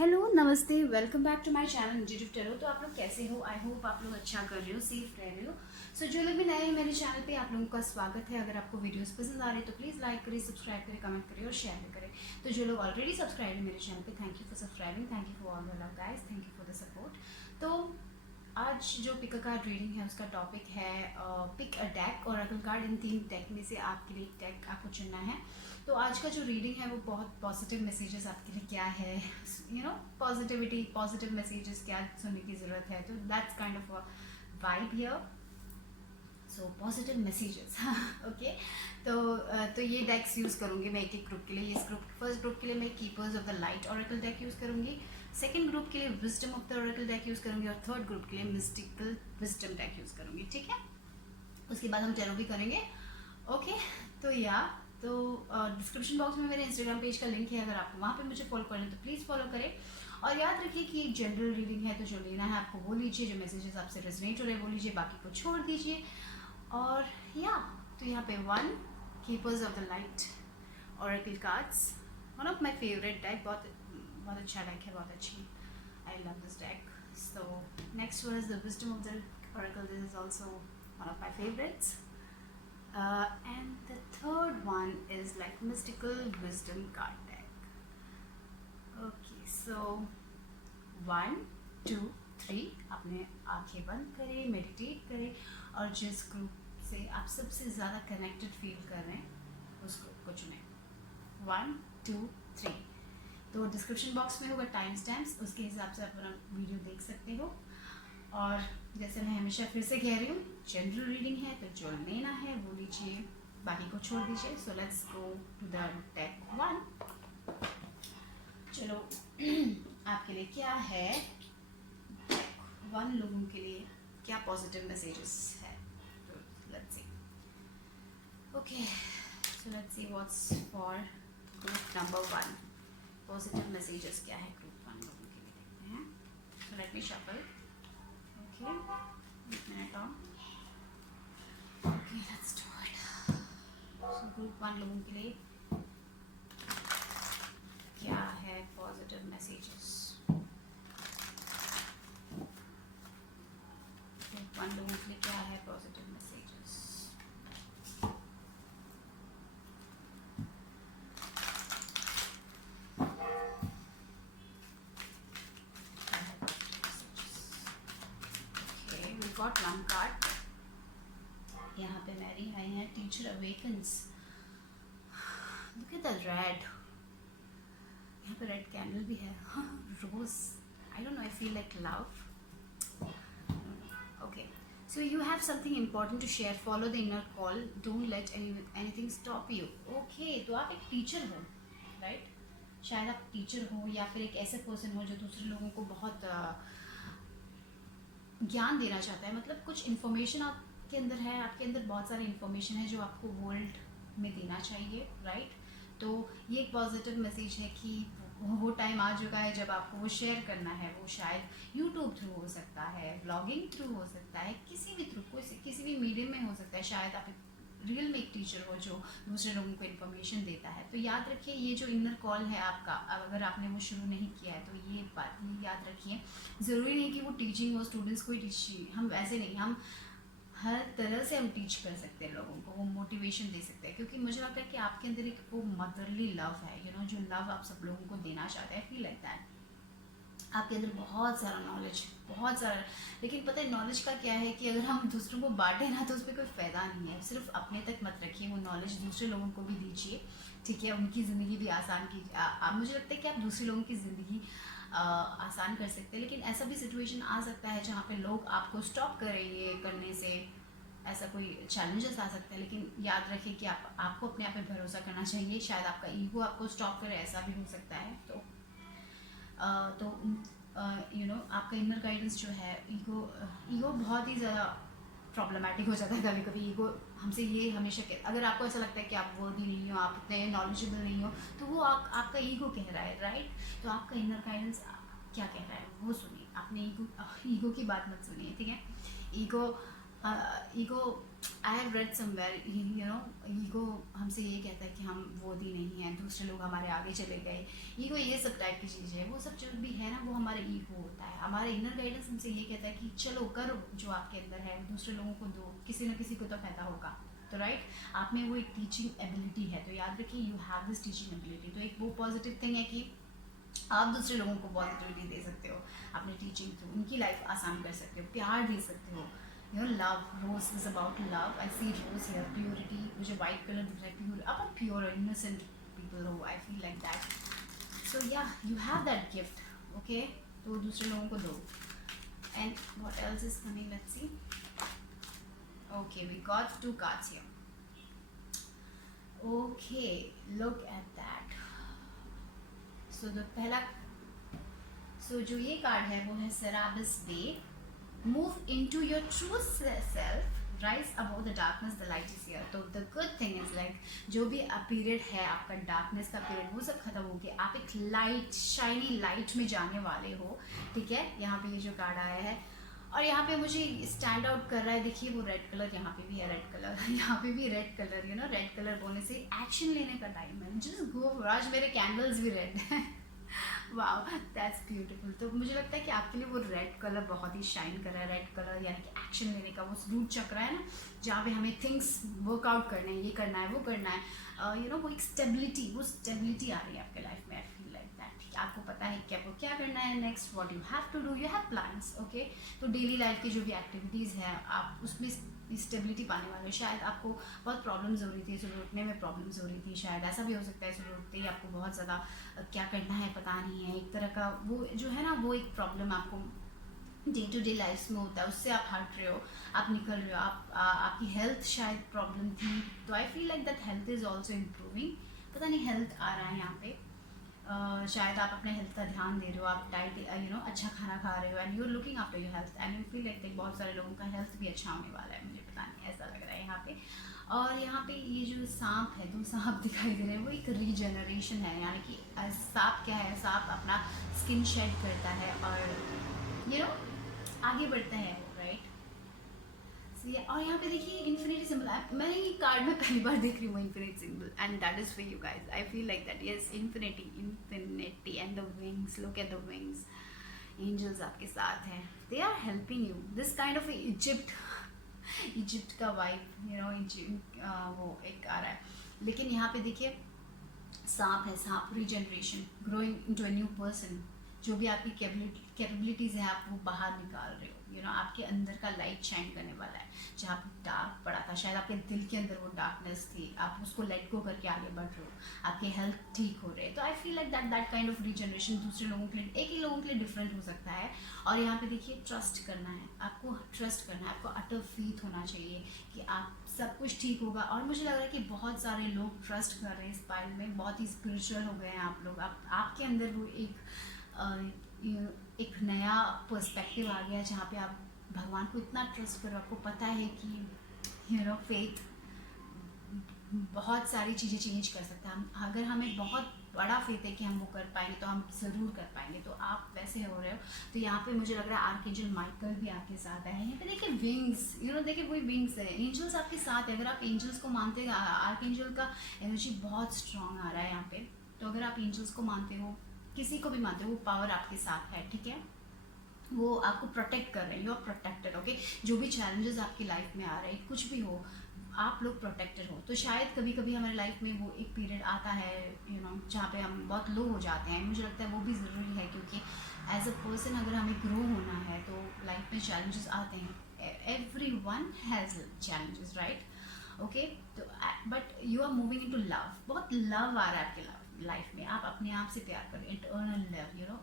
Hello नमस्ते, welcome back to my channel intuitive tarot. तो आप लोग कैसे हो? आई होप आप लोग अच्छा कर रहे हो, सेफ रह रहे हो। सो जो लोग भी नए हैं मेरे चैनल पे, आप लोगों का स्वागत है। अगर आपको वीडियोस पसंद आ रही है तो प्लीज़ लाइक करें, सब्सक्राइब करें, कमेंट करें और शेयर भी करें। तो जो लोग ऑलरेडी सब्सक्राइब है मेरे चैनल पे, thank you for subscribing, thank you for all the love guys, thank you for the support. तो आज जो पिक अ कार्ड रीडिंग है उसका टॉपिक है पिक अ डेक और अगल कार्ड। इन 3 डेक में से आपके लिए एक डेक आपको चुनना है। तो आज का जो रीडिंग है वो बहुत पॉजिटिव मैसेजेस आपके लिए क्या है, पॉजिटिविटी, पॉजिटिव मैसेजेस क्या सुनने की ज़रूरत है। तो that's kind of a vibe here, so positive messages. Okay, तो ये डेक्स यूज़ करूँगी मैं एक एक ग्रुप के लिए। इस ग्रुप फर्स्ट ग्रुप के लिए मैं keepers of the light oracle deck use करूँगी, सेकंड ग्रुप के लिए wisdom of the oracle deck use करूँगी और थर्ड ग्रुप के लिए मिस्टिकल विजडम डेक यूज़ करूँगी। ठीक है, उसके बाद हम टैरो भी करेंगे। ओके, तो डिस्क्रिप्शन बॉक्स में मेरे इंस्टाग्राम पेज का लिंक है, अगर आप वहाँ पे मुझे फॉलो करें तो प्लीज़ फॉलो करें। और याद रखिए कि एक जनरल रीडिंग है, तो जो लेना है आपको वो लीजिए, जो मैसेजेस आपसे रेजोनेट हो रहे हैं वो लीजिए, बाकी को छोड़ दीजिए। और तो यहाँ पे 1 keepers of the light oracle cards, one of my favourite deck, बहुत बहुत अच्छा डेक है, बहुत अच्छी, I love this deck. So next was the wisdom of the oracle, this is also one of my favourites. And the third one is like mystical wisdom card deck. Okay, so 1, 2, 3, अपने आंखें बंद करें, meditate करें और जिस group से आप सबसे ज़्यादा कनेक्टेड फील कर रहे हैं उस ग्रुप को चुनें। 1, 2, 3। तो डिस्क्रिप्शन बॉक्स में होगा टाइम स्टैम्प्स, उसके हिसाब से आप अपना वीडियो देख सकते हो। और जैसे मैं हमेशा फिर से कह रही हूँ, जनरल रीडिंग है तो जो लेना है वो लीजिए, बाकी को छोड़ दीजिए। So let's go to the deck 1। चलो आपके लिए क्या है डेक 1, लोगों के लिए क्या पॉजिटिव मैसेजेस है, तो let's see. Okay, so let's see what's for group number 1। Positive messages क्या है ग्रुप 1 लोगों के लिए, देखते हैं। So let me shuffle. Okay, 1 minute on. Okay, let's do it. So group 1 लोगों के लिए क्या है पॉजिटिव मैसेजेस? ग्रुप 1 लोगों के लिए क्या है positive messages? Okay, we got 1 card. यहाँ पे मैरी आई है, teacher awakens. Look at the red. यहाँ पे रेड कैंडल भी है, rose, I don't know, I feel like love. Okay, so you have something important to share, follow the inner call, don't let anything stop you. Okay, तो आप एक teacher हो, right? शायद आप टीचर हो या फिर एक ऐसे पर्सन हो जो दूसरे लोगों को बहुत ज्ञान देना चाहता है। मतलब कुछ इन्फॉर्मेशन आपके अंदर है, आपके अंदर बहुत सारी इन्फॉर्मेशन है जो आपको वर्ल्ड में देना चाहिए, राइट? तो ये एक पॉजिटिव मैसेज है कि वो टाइम आ चुका है जब आपको वो शेयर करना है। वो शायद यूट्यूब थ्रू हो सकता है, ब्लॉगिंग थ्रू हो सकता है, किसी भी थ्रू, किसी भी मीडियम में हो सकता है। शायद आप रियल में एक टीचर हो जो दूसरे लोगों को इन्फॉर्मेशन देता है। तो याद रखिए, ये जो इनर कॉल है आपका, अगर आपने वो शुरू नहीं किया है तो ये बात ये याद रखिए, ज़रूरी नहीं कि वो टीचिंग हो, स्टूडेंट्स को ही टीच, हम वैसे नहीं, हम हर तरह से हम टीच कर सकते हैं लोगों को, वो मोटिवेशन दे सकते हैं। क्योंकि मुझे लगता है कि आपके अंदर एक वो मदरली लव है, जो लव आप सब लोगों को देना चाहते हैं, फील लगता है आपके अंदर बहुत सारा नॉलेज, बहुत सारा। लेकिन पता है नॉलेज का क्या है कि अगर हम दूसरों को बांटे ना तो उसमें कोई फ़ायदा नहीं है। सिर्फ अपने तक मत रखिए, वो नॉलेज दूसरे लोगों को भी दीजिए, ठीक है? उनकी ज़िंदगी भी आसान कीजिए। मुझे लगता है कि आप दूसरे लोगों की ज़िंदगी आसान कर सकते हैं। लेकिन ऐसा भी सिचुएशन आ सकता है जहाँ पे लोग आपको स्टॉप करेंगे करने से, ऐसा कोई चैलेंजेस आ सकते हैं। लेकिन याद रखिए कि आपको अपने आप पे भरोसा करना चाहिए। शायद आपका ईगो आपको स्टॉप करे, ऐसा भी हो सकता है। तो आपका इनर गाइडेंस जो है, ईगो बहुत ही ज़्यादा प्रॉब्लमेटिक हो जाता है कभी कभी। ईगो हमसे ये हमेशा अगर आपको ऐसा लगता है कि आप वर्दी नहीं हो, आप उतने नॉलेजेबल नहीं हो, तो वो आपका ईगो कह रहा है, राइट? तो आपका इनर गाइडेंस क्या कह रहा है वो सुनिए, अपने ईगो की बात मत सुनिए, ठीक है? Ego ego, I have read somewhere, you know, ego हमसे ये कहता है कि हम वर्दी नहीं हैं, दूसरे लोग हमारे आगे चले गए। ईगो ये सब टाइप की चीज़ है, वो सब जो भी है ना वो हमारा ईगो होता है। हमारा इनर गाइडेंस हमसे ये कहता है कि चलो करो जो आपके अंदर है, दूसरे लोगों को दो, किसी न किसी को तो फायदा होगा। तो राइट, आप में वो एक टीचिंग एबिलिटी है, तो याद रखिए you have this teaching ability. तो एक वो पॉजिटिव थिंग है कि आप दूसरे लोगों को पॉजिटिविटी दे सकते हो अपने टीचिंग थ्रू, उनकी लाइफ आसान कर सकते हो, प्यार दे सकते हो। You know, love, rose is about love. I see rose here, purity, मुझे वाइट कलर दिख रहा है, प्योर, आप प्योर इनोसेंट पीपल हो, I feel like that. So yeah, you have that gift, okay, तो दूसरे लोगों को दो। And what else is coming, let's see. Okay, we got 2 cards here. Okay, look at that. सो जो पहला, सो जो ये कार्ड है वो है सेराबिस day. Move into your true self, rise about the darkness, the light is here. तो the good thing is like जो भी पीरियड है आपका डार्कनेस का पीरियड, वो सब खत्म हो गया, आप एक लाइट, शाइनी लाइट में जाने वाले हो, ठीक है। यहाँ पे ये जो कार्ड आया है, और यहाँ पे मुझे स्टैंड आउट कर रहा है, देखिए वो रेड कलर, यहाँ पे भी है रेड कलर, यहाँ पे भी red colour. You know, red colour बोलने से एक्शन लेने का टाइम है, जस्ट गो। आज मेरे कैंडल्स भी रेड हैं। Wow, that's beautiful. तो मुझे लगता है कि आपके लिए वो रेड कलर बहुत ही शाइन कर रहा है। रेड कलर यानी कि एक्शन लेने का वो रूट चक्र है ना, जहाँ पे हमें थिंग्स वर्कआउट करने हैं, ये करना है, वो करना है। यू नो, वो एक स्टेबिलिटी, वो स्टेबिलिटी आ रही है आपके लाइफ में। आई फील लाइक दैट, आपको पता है कि आपको क्या करना है next, what you have to do, you have plans, okay. तो डेली लाइफ की जो भी एक्टिविटीज़ हैं, आप उसमें स्टेबिलिटी पाने वाले। शायद आपको बहुत प्रॉब्लम्स हो रही थी, सुबह उठने में प्रॉब्लम्स हो रही थी, शायद ऐसा भी हो सकता है सुबह उठते ही आपको बहुत ज़्यादा क्या करना है पता नहीं है, एक तरह का वो जो है ना, वो एक प्रॉब्लम आपको डे टू डे लाइफ में होता है, उससे आप हट रहे हो, आप निकल रहे हो। आपकी हेल्थ शायद प्रॉब्लम थी, तो आई feel like that health is also improving. पता नहीं हेल्थ आ रहा है यहाँ पे। शायद आप अपने हेल्थ का ध्यान दे रहे हो, आप डाइट, यू नो, अच्छा खाना खा रहे हो, and you are looking after your health, and you feel like बहुत सारे लोगों का हेल्थ भी अच्छा होने वाला है, मुझे पता नहीं, ऐसा लग रहा है यहाँ पे। और यहाँ पे ये जो सांप है, 2 सांप दिखाई दे रहे हैं, वो एक रीजनरेशन है, यानी कि सांप क्या है, सांप अपना स्किन शेड करता है और यू नो आगे बढ़ता है, राइट। और यहाँ पे देखिए इन्फिनिटी सिंबल, मैं ये कार्ड में पहली बार देख रही हूँ infinity symbol, and that is for you guys. I feel like that, yes, infinity and the wings, look at the wings, angels आपके साथ हैं, they are helping you. This kind of Egypt का vibe, you know, वो एक आ रहा है। लेकिन यहाँ पे देखिए सांप है, सांप regeneration, growing into a new person. जो भी आपकी कैपेबिलिटीज़ हैं, आप वो बाहर निकाल रहे हो, यू नो, आपके अंदर का लाइट शाइन करने वाला है। जहाँ पे डार्क पड़ा था, शायद आपके दिल के अंदर वो डार्कनेस थी, आप उसको लेट गो करके आगे बढ़ रहे हो, आपके हेल्थ ठीक हो रहे हैं। तो आई feel like that kind of regeneration दूसरे लोगों के लिए, एक ही लोगों के लिए डिफरेंट हो सकता है। और यहाँ पे देखिए ट्रस्ट करना है, आपको ट्रस्ट करना है, आपको अटर फेथ होना चाहिए कि आप सब कुछ ठीक होगा। और मुझे लग रहा है कि बहुत सारे लोग ट्रस्ट कर रहे हैं इस पाइल में, बहुत ही स्पिरिचुअल हो गए हैं आप लोग। आपके अंदर वो एक नया पर्सपेक्टिव आ गया, जहाँ पे आप भगवान को इतना ट्रस्ट करो, आपको पता है कि यू नो फेथ बहुत सारी चीज़ें चेंज कर सकता है। हम अगर हमें बहुत बड़ा फेथ है कि हम वो कर पाएंगे, तो हम ज़रूर कर पाएंगे। तो आप वैसे हो रहे हो। तो यहाँ पे मुझे लग रहा है आर्कएंजल माइकल भी आपके साथ है। यहाँ पे देखिए विंग्स, यू नो, देखिए वही विंग्स है, एंजल्स आपके साथ है। अगर आप एंजल्स को मानते हैं, आर्कएंजल का एनर्जी बहुत स्ट्रांग आ रहा है यहाँ पे। तो अगर आप एंजल्स को मानते हो, किसी को भी मानते हो, वो पावर आपके साथ है, ठीक है। वो आपको प्रोटेक्ट कर रहे हैं, यू आर प्रोटेक्टेड, ओके। जो भी चैलेंजेस आपकी लाइफ में आ रहे हैं, कुछ भी हो, आप लोग प्रोटेक्टेड हो। तो शायद कभी कभी हमारे लाइफ में वो एक पीरियड आता है, यू नो, जहाँ पे हम बहुत लो हो जाते हैं। मुझे लगता है वो भी ज़रूरी है, क्योंकि एज अ पर्सन अगर हमें ग्रो होना है तो लाइफ में चैलेंजेस आते हैं। Everyone has challenges, right, okay. तो but you are moving in to love, बहुत लव आ रहा है आपके लाइफ में। आप अपने आप से प्यार करें, eternal love, you know,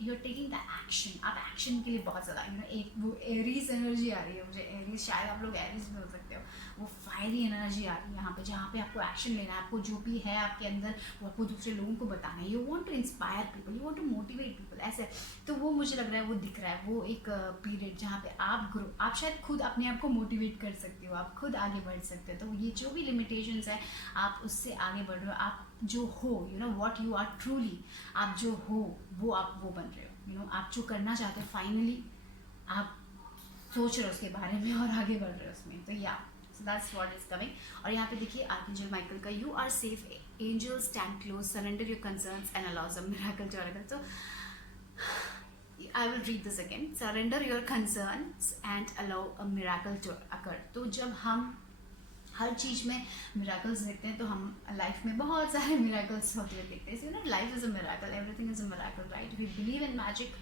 you are taking the action. आप एक्शन के लिए बहुत ज़्यादा, यू नो, एक वो एरीज एनर्जी आ रही है मुझे, एरीज, शायद आप लोग एरीज में हो सकते हो। वो फायरी एनर्जी आ रही है यहाँ पे, जहाँ पे आपको एक्शन लेना है, आपको जो भी है आपके अंदर वो आपको दूसरे लोगों को बताना है। You want to inspire people, you want to motivate people, ऐसे। तो वो मुझे लग रहा है वो दिख रहा है, वो एक पीरियड जहाँ पे आप ग्रो, आप शायद खुद अपने आप को मोटिवेट कर सकते हो, आप खुद आगे बढ़ सकते हो। तो ये जो भी लिमिटेशंस है, आप उससे आगे बढ़ रहे हो। आप जो हो, you know, what you are truly, आप जो हो वो आप वो बन रहे हो, यू नो, आप जो करना चाहते हो फाइनली आप सोच रहे हो उसके बारे में और आगे बढ़ रहे हो उसमें। तो या so that's what is coming. और यहाँ पे देखिए आर्कएंजल माइकल का you are safe, angels stand close, surrender your concerns and allows a miracle to occur. तो I will read this again, surrender your concerns and allow a miracle to occur. तो जब हम हर चीज़ में miracles देखते हैं तो हम लाइफ में बहुत सारे मिराकल्स होते हुए देखते हैं। You know life is a miracle, everything is a miracle, right? We believe in magic.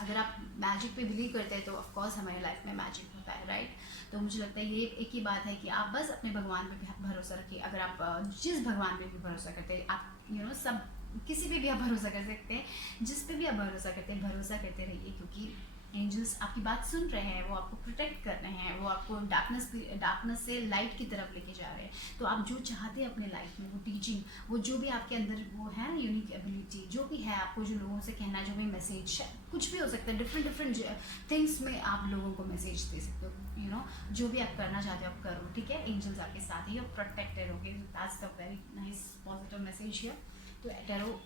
अगर आप मैजिक पे बिलीव करते हैं तो ऑफ कोर्स हमारी लाइफ में मैजिक होता है, राइट? तो मुझे लगता है ये एक ही बात है कि आप बस अपने भगवान पे भरोसा रखिए। अगर आप जिस भगवान पे भी भरोसा करते हैं, आप यू नो सब किसी पे भी आप भरोसा कर सकते हैं, जिस पे भी आप भरोसा करते हैं भरोसा करते रहिए, क्योंकि एंजल्स आपकी बात सुन रहे हैं, वो आपको प्रोटेक्ट कर रहे हैं, वो आपको डार्कनेस से लाइट की तरफ लेके जा रहे हैं। तो आप जो चाहते हैं अपने लाइफ में, वो टीचिंग, वो जो भी आपके अंदर वो है ना यूनिक एबिलिटी, जो भी है आपको, जो लोगों से कहना है, जो भी मैसेज, कुछ भी हो सकता है, डिफरेंट थिंग्स में आप लोगों को मैसेज दे सकते हो। यू नो जो भी आप करना चाहते हो आप करो, ठीक है? एंजल्स आपके साथ ही, प्रोटेक्टेड होगे। That's the very nice positive message here. तो tarot,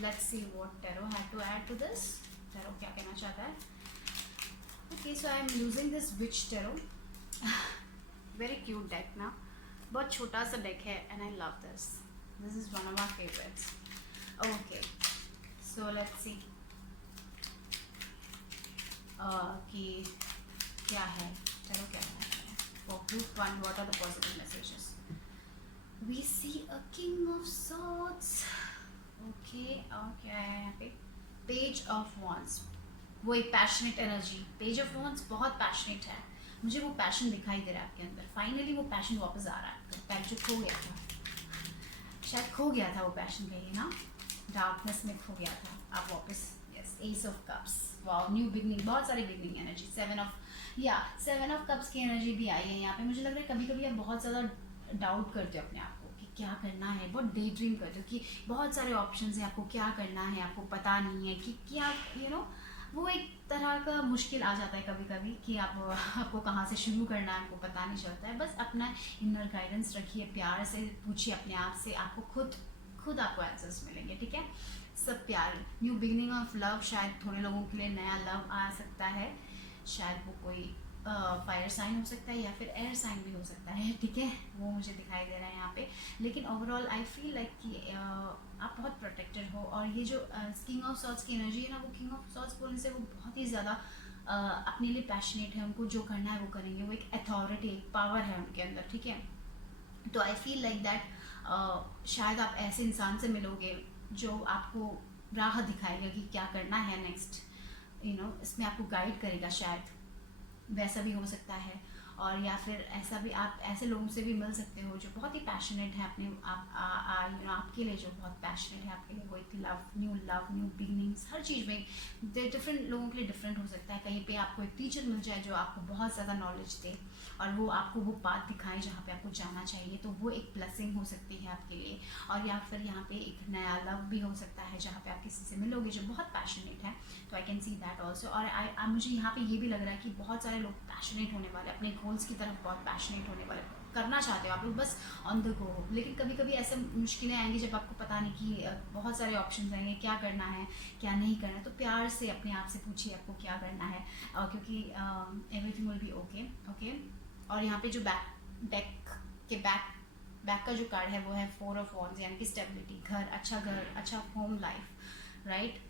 let's see what tarot had to add to this. Tarot क्या कहना चाहता है? Okay, so I am using this Witch Tarot. Very cute deck ना, बहुत छोटा सा deck है and I love this. This is one of my favorites. Okay, so let's see कि क्या है Tarot क्या है? For group 1, what are the positive messages? We see a King of Swords. Okay, और क्या है यहाँ पे? Page of Wands. वो एक passionate energy, page of wands बहुत पैशनेट है, मुझे वो पैशन दिखाई दे रहा है आपके अंदर। फाइनली वो पैशन वापस आ रहा है, पैर जो खो गया था, शायद खो गया था वो पैशन कहीं ना, डार्कनेस में खो गया था, आप वापस। Yes, S of cups, wow, new beginning, बहुत सारी बिगनिंग एनर्जी। 7 ऑफ कप्स की एनर्जी भी आई है यहाँ पे। मुझे लग रहा है कभी कभी आप बहुत ज़्यादा डाउट करते हो अपने आप को कि क्या करना है, बहुत डे ड्रीम करते हो कि बहुत सारे ऑप्शन है, आपको क्या करना है, आपको पता नहीं है कि क्या, यू नो वो एक तरह का मुश्किल आ जाता है कभी कभी कि आपको कहाँ से शुरू करना है, आपको पता नहीं चलता है। बस अपना इनर गाइडेंस रखिए, प्यार से पूछिए अपने आप से, आपको खुद आपको आंसर्स मिलेंगे, ठीक है? सब प्यार, न्यू बिगनिंग ऑफ लव, शायद थोड़े लोगों के लिए नया लव आ सकता है, शायद वो कोई फायर साइन हो सकता है या फिर एयर साइन भी हो सकता है, ठीक है? वो मुझे दिखाई दे रहा है यहाँ पे। लेकिन ओवरऑल आई फील लाइक कि आप बहुत प्रोटेक्टेड हो। और ये जो किंग ऑफ सॉर्ड्स की एनर्जी है ना, वो किंग ऑफ सॉर्ड्स बोलने से वो बहुत ही ज़्यादा अपने लिए पैशनेट है, उनको जो करना है वो करेंगे, वो एक अथॉरिटी, एक पावर है उनके अंदर, ठीक है? तो आई फील लाइक दैट शायद आप ऐसे इंसान से मिलोगे जो आपको राह दिखाएगा कि क्या करना है नेक्स्ट, यू नो इसमें आपको गाइड करेगा, शायद वैसा भी हो सकता है। और या फिर ऐसा भी, आप ऐसे लोगों से भी मिल सकते हो जो बहुत ही पैशनेट है अपने यू नो आपके लिए, जो बहुत पैशनेट है आपके लिए, वो एक लव न्यू बिगनिंग्स, हर चीज़ में डिफरेंट लोगों के लिए डिफरेंट हो सकता है। कहीं पे आपको एक टीचर मिल जाए जो आपको बहुत ज़्यादा नॉलेज दे और वो आपको वो बात दिखाए जहाँ पे आपको जाना चाहिए, तो वो एक ब्लेसिंग हो सकती है आपके लिए। और या फिर यहाँ पे एक नया लव भी हो सकता है जहाँ पे आप किसी से मिलोगे जो बहुत पैशनेट है, तो I can see that also. और मुझे यहाँ पे ये भी लग रहा है कि बहुत सारे लोग पैशनेट होने वाले, अपने गोल्स की तरफ बहुत पैशनेट होने वाले, करना चाहते हो आप लोग, बस ऑन द गो हो। लेकिन कभी कभी ऐसे मुश्किलें आएंगी जब आपको पता नहीं कि बहुत सारे ऑप्शन आएंगे, क्या करना है क्या नहीं करना है। तो प्यार से अपने आप से पूछिए आपको क्या करना है, क्योंकि everything will be okay, okay. और यहाँ पे जो डेक के बैक का जो कार्ड है वो है 4 ऑफ वॉन्ड्स, यानी कि स्टेबिलिटी, घर, अच्छा home life, right?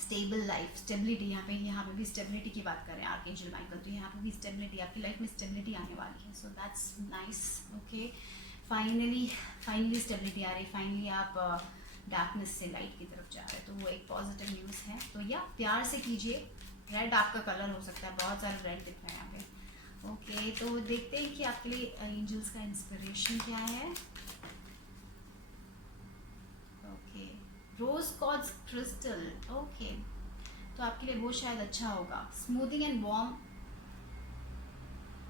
Stable life, stability. यहाँ पे भी स्टेबिलिटी की बात करें आर्कएंजल माइकल, तो यहाँ पे भी स्टेबिलिटी, आपकी लाइफ में स्टेबिलिटी आने वाली है। So that's nice, okay. Finally stability आ रही, फाइनली आप डार्कनेस से लाइट की तरफ जा रहे हैं, तो वो एक पॉजिटिव न्यूज़ है। तो या प्यार से कीजिए, रेड आपका कलर हो सकता है, बहुत सारे रेड दिख रहे हैं यहाँ पे, ओके। तो देखते हैं कि आपके लिए एंजल्स का इंस्पिरेशन क्या है। Okay, rose quartz crystal, okay. तो आपके लिए वो शायद अच्छा होगा। Smoothing and warm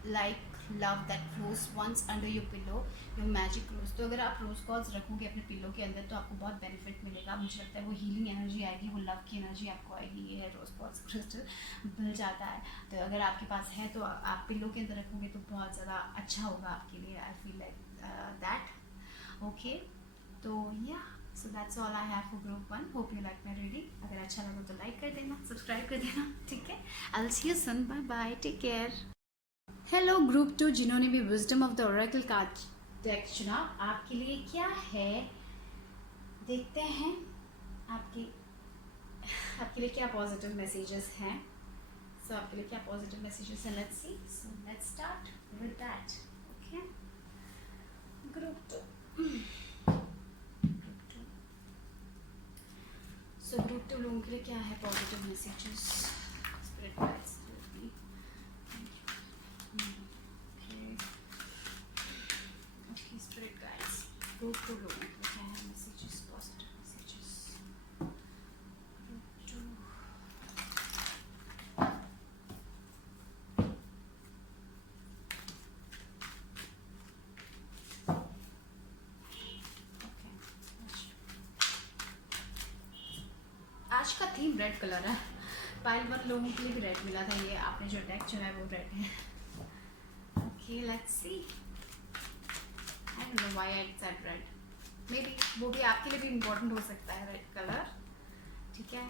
like love that flows once under your pillow your magic rose. तो अगर आप रोज क्वार्ट्ज रखोगे अपने पिलो के अंदर तो आपको बहुत बेनिफिट मिलेगा। मुझे लगता है वो हीलिंग एनर्जी आएगी, वो लव की एनर्जी आपको आएगी। ये है रोज क्वार्ट्ज क्रिस्टल, मिल जाता है। तो अगर आपके पास है तो आप पिलो के अंदर रखोगे तो बहुत ज़्यादा अच्छा होगा आपके लिए। आई फील लाइक दैट, ओके। तो या so that's all I have for group 1. Hope you like my reading. अगर अच्छा लगा तो लाइक कर देना, सब्सक्राइब कर देना. ठीक है, I will see you soon. Bye bye, take care. Hello group 2, जिन्होंने भी wisdom of the oracle card deck चुना, आपके लिए क्या है देखते हैं. आपके लिए क्या पॉजिटिव मैसेजेस हैं. सो आपके लिए क्या पॉजिटिव मैसेजेस हैं, let's see. So let's start with that. Okay, group 2. So group 2 लोगों के लिए क्या है positive messages. Spirit guides, okay, spirit guides, group 2 लोगों के लिए क्या है मैसेजेस, पॉजिटिव मैसेजेस. ग्रुप 2. आज का थीम रेड कलर है. पाइल 1 लोगों के लिए भी रेड मिला था. ये आपने जो डेक चुना है वो रेड है. Okay, let's see. I don't know why I said red. May be वो भी आपके लिए भी इम्पोर्टेंट हो सकता है रेड कलर. ठीक है,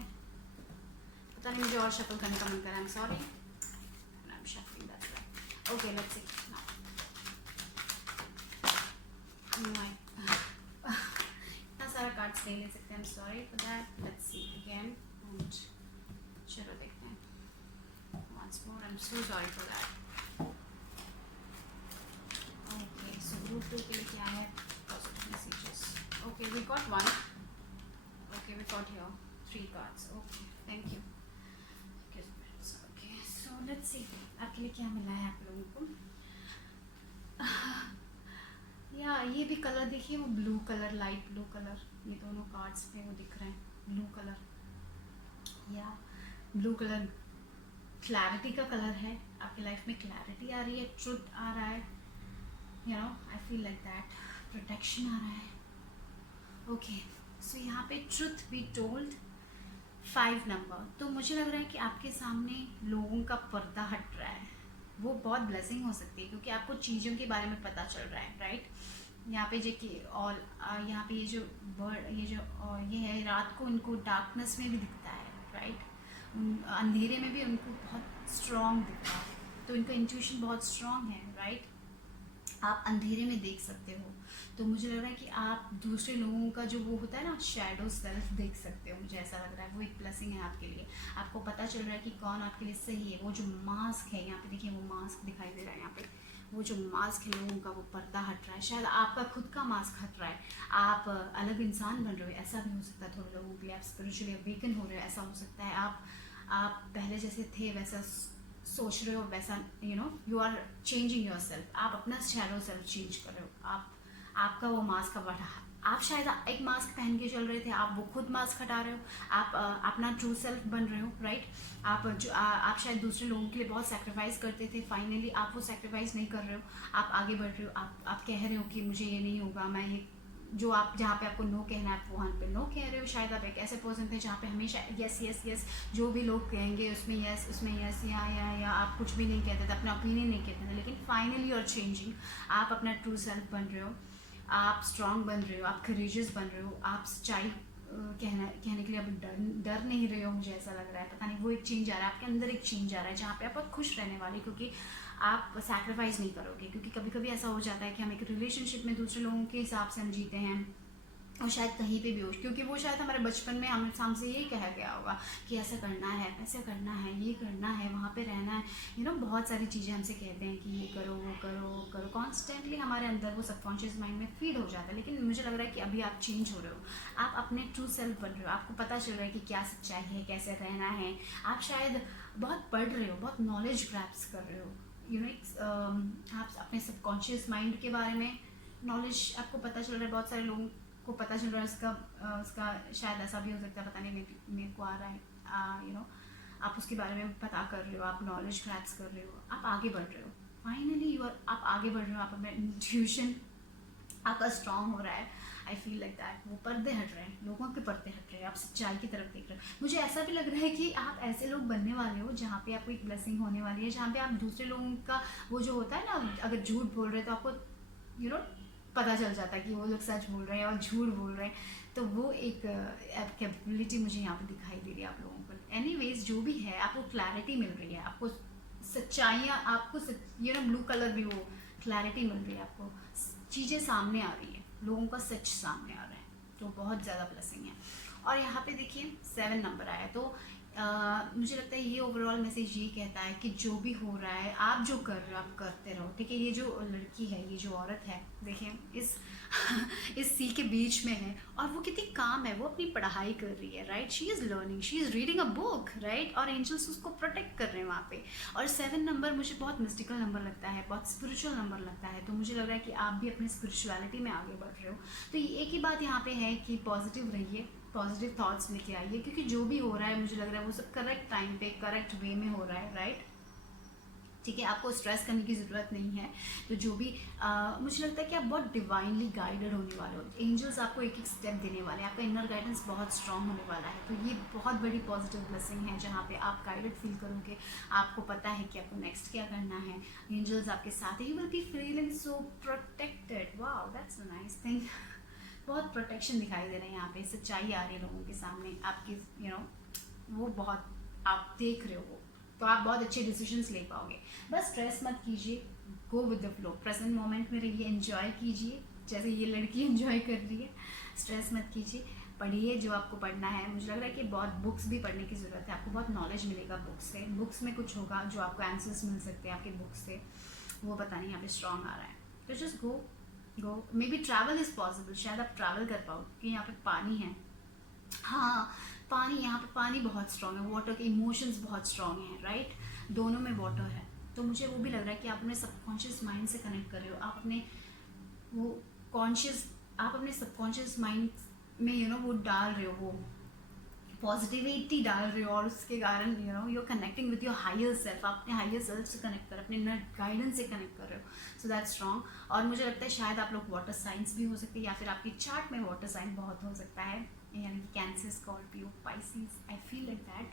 पता नहीं, मुझे और शफल करने का मन कर रहा है. I am sorry, I am shuffling that's right. Okay, let's see now. इतना सारा कार्ड्स नहीं ले सकते. I am sorry for that. Let's see again. And चलो देखते हैं once more. I'm so sorry for that. Okay, so group 2 के लिए क्या है positive messages. Okay, we got 1. Okay, we got here 3 cards. Okay, thank you. Okay, so let's see आपके लिए क्या मिला है आप लोगों को. या ये भी कलर देखिए, वो blue colour, light blue colour, ये दोनों कार्ड्स पे वो दिख रहे हैं. ब्लू कलर या ब्लू कलर क्लैरिटी का कलर है. आपकी लाइफ में क्लैरिटी आ रही है, ट्रुथ आ रहा है. You know, I feel like that. Protection आ रहा है. ओके, सो यहाँ पे ट्रुथ बी टोल्ड 5 नंबर. तो मुझे लग रहा है कि आपके सामने लोगों का पर्दा हट रहा है. वो बहुत ब्लेसिंग हो सकती है क्योंकि आपको चीज़ों के बारे में पता चल रहा है. राइट, यहाँ पे देखिए, और यहाँ पे ये जो बर्ड, ये जो ये है, रात को उनको डार्कनेस में भी दिखता है. राइट, अंधेरे में भी उनको बहुत स्ट्रॉन्ग दिखता है. तो इनका इंट्यूशन बहुत स्ट्रॉन्ग है. राइट, आप अंधेरे में देख सकते हो. तो मुझे लग रहा है कि आप दूसरे लोगों का जो वो होता है ना, शैडो सेल्फ देख सकते हो. मुझे ऐसा लग रहा है वो एक ब्लेसिंग है आपके लिए. आपको पता चल रहा है कि कौन आपके लिए सही है. वो जो मास्क है, यहाँ पे देखिए, वो मास्क दिखाई दे रहा है. यहाँ पे वो जो मास्क है लोगों का, वो पर्दा हट रहा है. शायद आपका खुद का मास्क हट रहा है. आप अलग इंसान बन रहे हो, ऐसा भी हो सकता है. थोड़े लोगों के लिए आप स्पिरिचुअली अवेकन हो रहे हो, ऐसा हो सकता है. आप पहले जैसे थे वैसा सोच रहे हो, वैसा you know you are changing yourself. आप अपना शैडो सेल्फ चेंज कर रहे हो. आपका वो मास्क बढ़ा. आप शायद एक मास्क पहन के चल रहे थे, आप वो खुद मास्क हटा रहे हो. आप अपना ट्रू सेल्फ बन रहे हो. राइट, आप शायद दूसरे लोगों के लिए बहुत सेक्रीफाइस करते थे. फाइनली आप वो सेक्रीफाइस नहीं कर रहे हो. आप आगे बढ़ रहे हो. आप कह रहे हो कि मुझे ये नहीं होगा, मैं ये जो आप जहाँ पे आपको नो कहना है, आप वहाँ पे नो कह रहे हो. शायद आप एक ऐसे पर्सन थे जहाँ पे हमेशा यस यस यस, जो भी लोग कहेंगे उसमें यस, उसमें यस, या आप कुछ भी नहीं कहते थे, अपना ओपिनियन नहीं कहते थे. लेकिन फाइनली यू आर चेंजिंग. आप अपना ट्रू सेल्फ बन रहे हो. आप स्ट्रांग बन रहे हो. आप करेजियस बन रहे हो. आप सच्चाई कहने के लिए अब डर नहीं रहे हो. मुझे ऐसा लग रहा है, पता नहीं, वो एक चेंज आ रहा है आपके अंदर. एक चेंज आ रहा है जहाँ पे आप बहुत खुश रहने वाले, क्योंकि आप सैक्रिफाइस नहीं करोगे. क्योंकि कभी कभी ऐसा हो जाता है कि हम एक रिलेशनशिप में दूसरे लोगों के हिसाब से हम जीते हैं, और शायद कहीं पे भी हो, क्योंकि वो शायद हमारे बचपन में हमसे यही कहा गया होगा कि ऐसा करना है, ऐसा करना है, ये करना है, वहाँ पे रहना है. यू नो, बहुत सारी चीज़ें हमसे कहते हैं कि ये करो, वो करो, वो करो. कॉन्स्टेंटली हमारे अंदर वो सबकॉन्शियस माइंड में फीड हो जाता है. लेकिन मुझे लग रहा है कि अभी आप चेंज हो रहे हो. आप अपने ट्रू सेल्फ बन रहे हो. आपको पता चल रहा है कि क्या सच्चाई है, कैसे रहना है. आप शायद बहुत पढ़ रहे हो, बहुत नॉलेज ग्रैप्स कर रहे हो. यू नो, आप अपने सबकॉन्शियस माइंड के बारे में नॉलेज आपको पता चल रहा है. बहुत सारे लोगों को पता चल रहा है उसका शायद ऐसा भी हो सकता है, पता नहीं, मेरे को आ रहा है. यू नो, आप उसके बारे में पता कर रहे हो. आप नॉलेज ग्रैप्स कर रहे हो. आप आगे बढ़ रहे हो. फाइनली आप आगे बढ़ रहे हो. आप अपना इंट्यूशन आपका स्ट्रांग हो रहा है. आई फील लाइक दैट. वो पर्दे हट रहे हैं, लोगों के पर्दे हट रहे हैं. आप सच्चाई की तरफ देख रहे हो. मुझे ऐसा भी लग रहा है कि आप ऐसे लोग बनने वाले हो जहाँ पे आपको एक ब्लेसिंग होने वाली है, जहाँ पे आप दूसरे लोगों का वो जो होता है ना, अगर झूठ बोल रहे हो तो आपको यू नो पता चल जाता है कि वो लोग सच बोल रहे हैं और झूठ बोल रहे हैं। तो वो एक कैपेबिलिटी मुझे यहाँ पे दिखाई दे रही है आप लोगों को। एनीवेज जो भी है, आपको क्लैरिटी मिल रही है, आपको सच्चाइयाँ, आपको ब्लू कलर भी वो क्लैरिटी मिल रही है, आपको चीज़ें सामने आ रही है, लोगों का सच सामने आ रहा है, तो बहुत ज़्यादा ब्लेसिंग है। और यहाँ पे देखिए 7 नंबर आया, तो मुझे लगता है ये ओवरऑल मैसेज ये कहता है कि जो भी हो रहा है, आप जो कर रहे हो आप करते रहो, ठीक है। ये जो लड़की है, ये जो औरत है, देखें इस इस सी के बीच में है और वो कितनी काम है, वो अपनी पढ़ाई कर रही है, right. She is learning, she is reading a book, right. और एंजल्स उसको प्रोटेक्ट कर रहे हैं वहाँ पे। और 7 नंबर मुझे बहुत मिस्टिकल नंबर लगता है, बहुत स्पिरिचुअल नंबर लगता है, तो मुझे लग रहा है कि आप भी अपनी स्पिरिचुअलिटी में आगे बढ़ रहे हो। तो एक ही बात यहाँ पे है कि पॉजिटिव रहिए, पॉजिटिव थॉट्स लेके आइए, क्योंकि जो भी हो रहा है मुझे लग रहा है वो सब करेक्ट टाइम पे करेक्ट वे में हो रहा है, राइट। ठीक है, आपको स्ट्रेस करने की ज़रूरत नहीं है। तो जो भी मुझे लगता है कि आप बहुत डिवाइनली गाइडेड होने वाले हो, एंजल्स आपको एक एक स्टेप देने वाले हैं, आपका इनर गाइडेंस बहुत स्ट्रांग होने वाला है। तो ये बहुत बड़ी पॉजिटिव ब्लेसिंग है जहाँ पे आप गाइडेड फील करोगे, आपको पता है कि आपको नेक्स्ट क्या करना है, एंजल्स आपके साथ है, you will be feeling so protected. Wow, that's a nice thing. बहुत प्रोटेक्शन दिखाई दे रहे हैं यहाँ पे, सच्चाई आ रही है लोगों के सामने, आपकी वो बहुत आप देख रहे हो वो, तो आप बहुत अच्छे डिसीजंस ले पाओगे। बस स्ट्रेस मत कीजिए, गो with the flow, present moment में रहिए, एंजॉय कीजिए जैसे ये लड़की एंजॉय कर रही है। स्ट्रेस मत कीजिए, पढ़िए जो आपको पढ़ना है। मुझे लग रहा है कि बहुत बुक्स भी पढ़ने की ज़रूरत है, आपको बहुत नॉलेज मिलेगा बुक्स से, बुक्स में कुछ होगा जो आपको आंसर्स मिल सकते हैं आपके बुक्स से, वो पता नहीं यहाँ पे स्ट्रॉन्ग आ रहा है। तो just go may be travel is possible, शायद आप ट्रैवल कर पाओ क्योंकि यहाँ पे पानी है। हाँ, पानी, यहाँ पे पानी बहुत स्ट्रॉन्ग है, वाटर के इमोशंस बहुत स्ट्रॉन्ग हैं, राइट। दोनों में वाटर है, तो मुझे वो भी लग रहा है कि आप अपने सबकॉन्शियस माइंड से कनेक्ट कर रहे हो, आप अपने वो कॉन्शियस, आप अपने सबकॉन्शियस माइंड में वो डाल रहे हो, वो पॉजिटिविटी डाल रहे हो, और उसके कारण you are connecting with your higher self, आप अपने हायर सेल्फ से कनेक्ट कर, अपने इनर गाइडेंस से कनेक्ट कर रहे हो। So that's strong. और मुझे लगता है शायद आप लोग वाटर साइंस भी हो सकते हैं, या फिर आपकी चार्ट में वाटर साइन बहुत हो सकता है, यानी कि cancer, Scorpio, Pisces, I feel like that.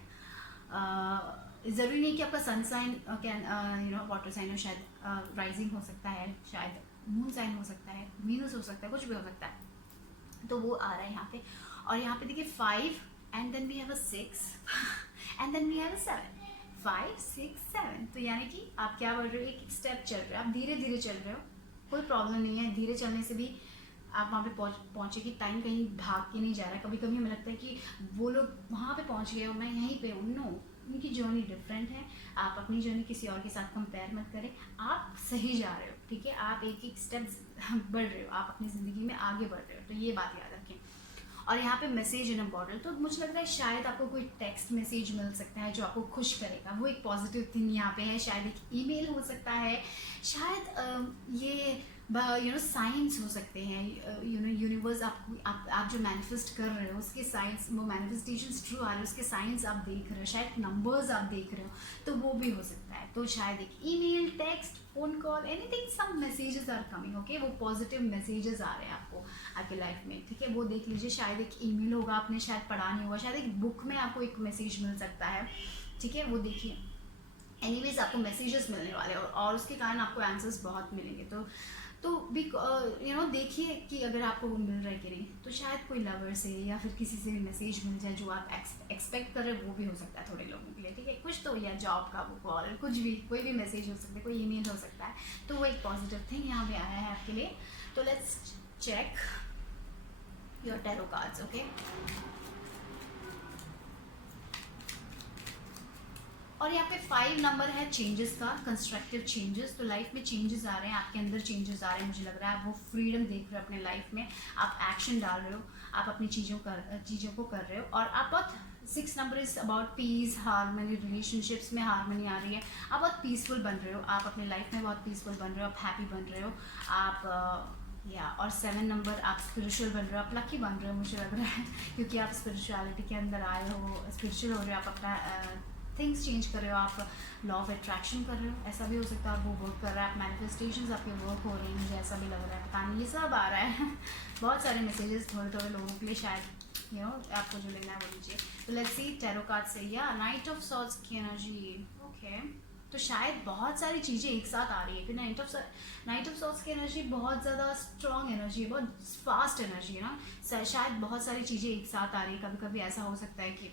ज़रूरी नहीं कि आपका सन साइन वाटर साइन हो, शायद राइजिंग हो सकता है, शायद मून साइन हो सकता है, वीनस हो सकता है, कुछ भी हो सकता है। तो वो आ रहा है यहाँ पे। और यहाँ पे देखिए 5 and then we have a 6 and then we have a 7, 5 6 7। तो यानी कि आप क्या बढ़ रहे हो, एक स्टेप चल रहे हो, आप धीरे धीरे चल रहे हो, कोई प्रॉब्लम नहीं है, धीरे चलने से भी आप वहाँ पे पहुँचे कि टाइम कहीं भाग के नहीं जा रहा है। कभी कभी हमें लगता है कि वो लोग वहाँ पे पहुँच गए और मैं यहीं पे हूँ, नो, उनकी जर्नी डिफरेंट है। आप अपनी जर्नी किसी और के साथ कंपेयर मत करें, आप सही जा रहे हो, ठीक है, आप एक एक स्टेप बढ़ रहे हो, आप अपनी ज़िंदगी में आगे बढ़ रहे हो, तो ये बात याद रखें। और यहाँ पे मैसेज इन अ बॉटल, तो मुझे लगता है शायद आपको कोई टेक्स्ट मैसेज मिल सकता है जो आपको खुश करेगा, वो एक पॉजिटिव थिंग यहाँ पे है। शायद एक ईमेल हो सकता है, शायद ये साइंस हो सकते हैं, यूनिवर्स आपको आप जो मैनिफेस्ट कर रहे हो उसके साइंस, वो मैनिफेस्टेशंस ट्रू आ रहे हो, उसके साइंस आप देख रहे हो, शायद नंबर्स आप देख रहे हो, तो वो भी हो सकता है। तो शायद एक email, text, phone call, anything, some messages are coming, okay, वो पॉजिटिव मैसेजेस आ रहे हैं आपको आपके लाइफ में, ठीक है, वो देख लीजिए। शायद एक ईमेल होगा, आपने शायद पढ़ा नहीं होगा, शायद एक बुक में आपको एक मैसेज मिल सकता है, ठीक है, वो देखिए। एनीवेज आपको मैसेजेस मिलने वाले हैं और उसके कारण आपको आंसर्स बहुत मिलेंगे। तो भी देखिए कि अगर आपको वो मिल रहा है कि नहीं, तो शायद कोई लवर से या फिर किसी से भी मैसेज मिल जाए जो आप एक्सपेक्ट कर रहे हो, वो भी हो सकता है थोड़े लोगों के लिए, ठीक है, कुछ तो, या जॉब का वो कॉल, कुछ भी, कोई भी मैसेज हो सकता है, कोई ईमेल हो सकता है, तो वो एक पॉजिटिव थिंग यहाँ पे आया है आपके लिए। तो let's check your tarot cards, okay. और यहाँ पे 5 नंबर है चेंजेस का, कंस्ट्रक्टिव चेंजेस, तो लाइफ में चेंजेस आ रहे हैं, आपके अंदर चेंजेस आ रहे हैं, मुझे लग रहा है आप वो फ्रीडम देख रहे हो अपने लाइफ में, आप एक्शन डाल रहे हो, आप अपनी चीज़ों को कर रहे हो। और आप बहुत 6 number is about piece, harmony, relationships में हारमनी आ रही है, आप बहुत पीसफुल बन रहे हो, आप अपने लाइफ में बहुत पीसफुल बन रहे हो, आप हैप्पी बन रहे हो, आप और 7 नंबर आप स्पिरिचुअल बन रहे हो, आप लकी बन रहे हो, मुझे लग रहा है, क्योंकि आप स्पिरिचुअलिटी के अंदर आए हो, स्पिरिचुअल हो रहे हो, आप अपना थिंग्स चेंज कर रहे हो, आप लॉ ऑफ अट्रैक्शन कर रहे हो, ऐसा भी हो सकता है, आप वो वर्क कर रहा है, आप मैनिफेस्टेशंस आपके वर्क हो रही हैं, मुझे ऐसा भी लग रहा है, पता नहीं, ये सब आ रहा है बहुत सारे मैसेजेस थोड़े थोड़े लोगों के लिए, शायद आपको जो लेना है वो लीजिए। तो लेट्स सी टैरो कार्ड से, या नाइट ऑफ सॉर्ड्स की एनर्जी, ओके, तो शायद बहुत सारी चीज़ें एक साथ आ रही है कि नाइट ऑफ सॉर्ट्स की एनर्जी बहुत ज़्यादा स्ट्रॉन्ग एनर्जी है, बहुत फास्ट एनर्जी है ना। शायद बहुत सारी चीज़ें एक साथ आ रही है। कभी कभी ऐसा हो सकता है कि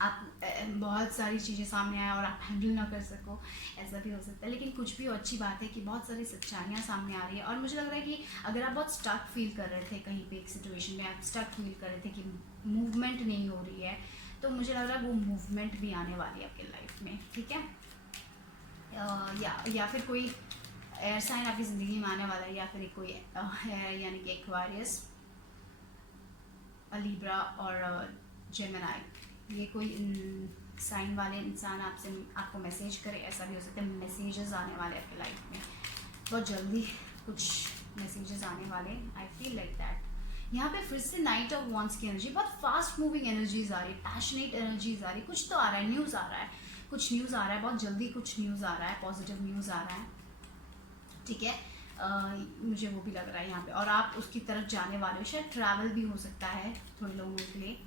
आप बहुत सारी चीज़ें सामने आए और आप हैंडल ना कर सको, ऐसा भी हो सकता है। लेकिन कुछ भी अच्छी बात है कि बहुत सारी सच्चाइयाँ सामने आ रही है। और मुझे लग रहा है कि अगर आप बहुत स्टक फील कर रहे थे कहीं पे एक सिचुएशन में, आप स्टक फील कर रहे थे कि मूवमेंट नहीं हो रही है, तो मुझे लग रहा है वो मूवमेंट भी आने वाली है आपके लाइफ में, ठीक है। या फिर कोई एयर साइन आपकी ज़िंदगी में आने वाला है, या फिर कोई है यानी कि एक्वारियस, लिब्रा और जेमिनी, ये कोई साइन वाले इंसान आपको मैसेज करे, ऐसा भी हो सकता है। मैसेजेस आने वाले आपके लाइफ में बहुत जल्दी, कुछ मैसेजेस आने वाले, आई फील लाइक दैट। यहाँ पे फिर से नाइट ऑफ वॉन्ड्स की एनर्जी, बहुत फास्ट मूविंग एनर्जीज आ रही है, पैशनेट एनर्जीज आ रही है। कुछ तो आ रहा है, न्यूज़ आ रहा है, कुछ न्यूज़ आ रहा है, बहुत जल्दी कुछ न्यूज़ आ रहा है, पॉजिटिव न्यूज़ आ रहा है, ठीक है। मुझे वो भी लग रहा है यहाँ पे। और आप उसकी तरफ जाने वाले हो, शायद ट्रैवल भी हो सकता है थोड़े लोगों के लिए,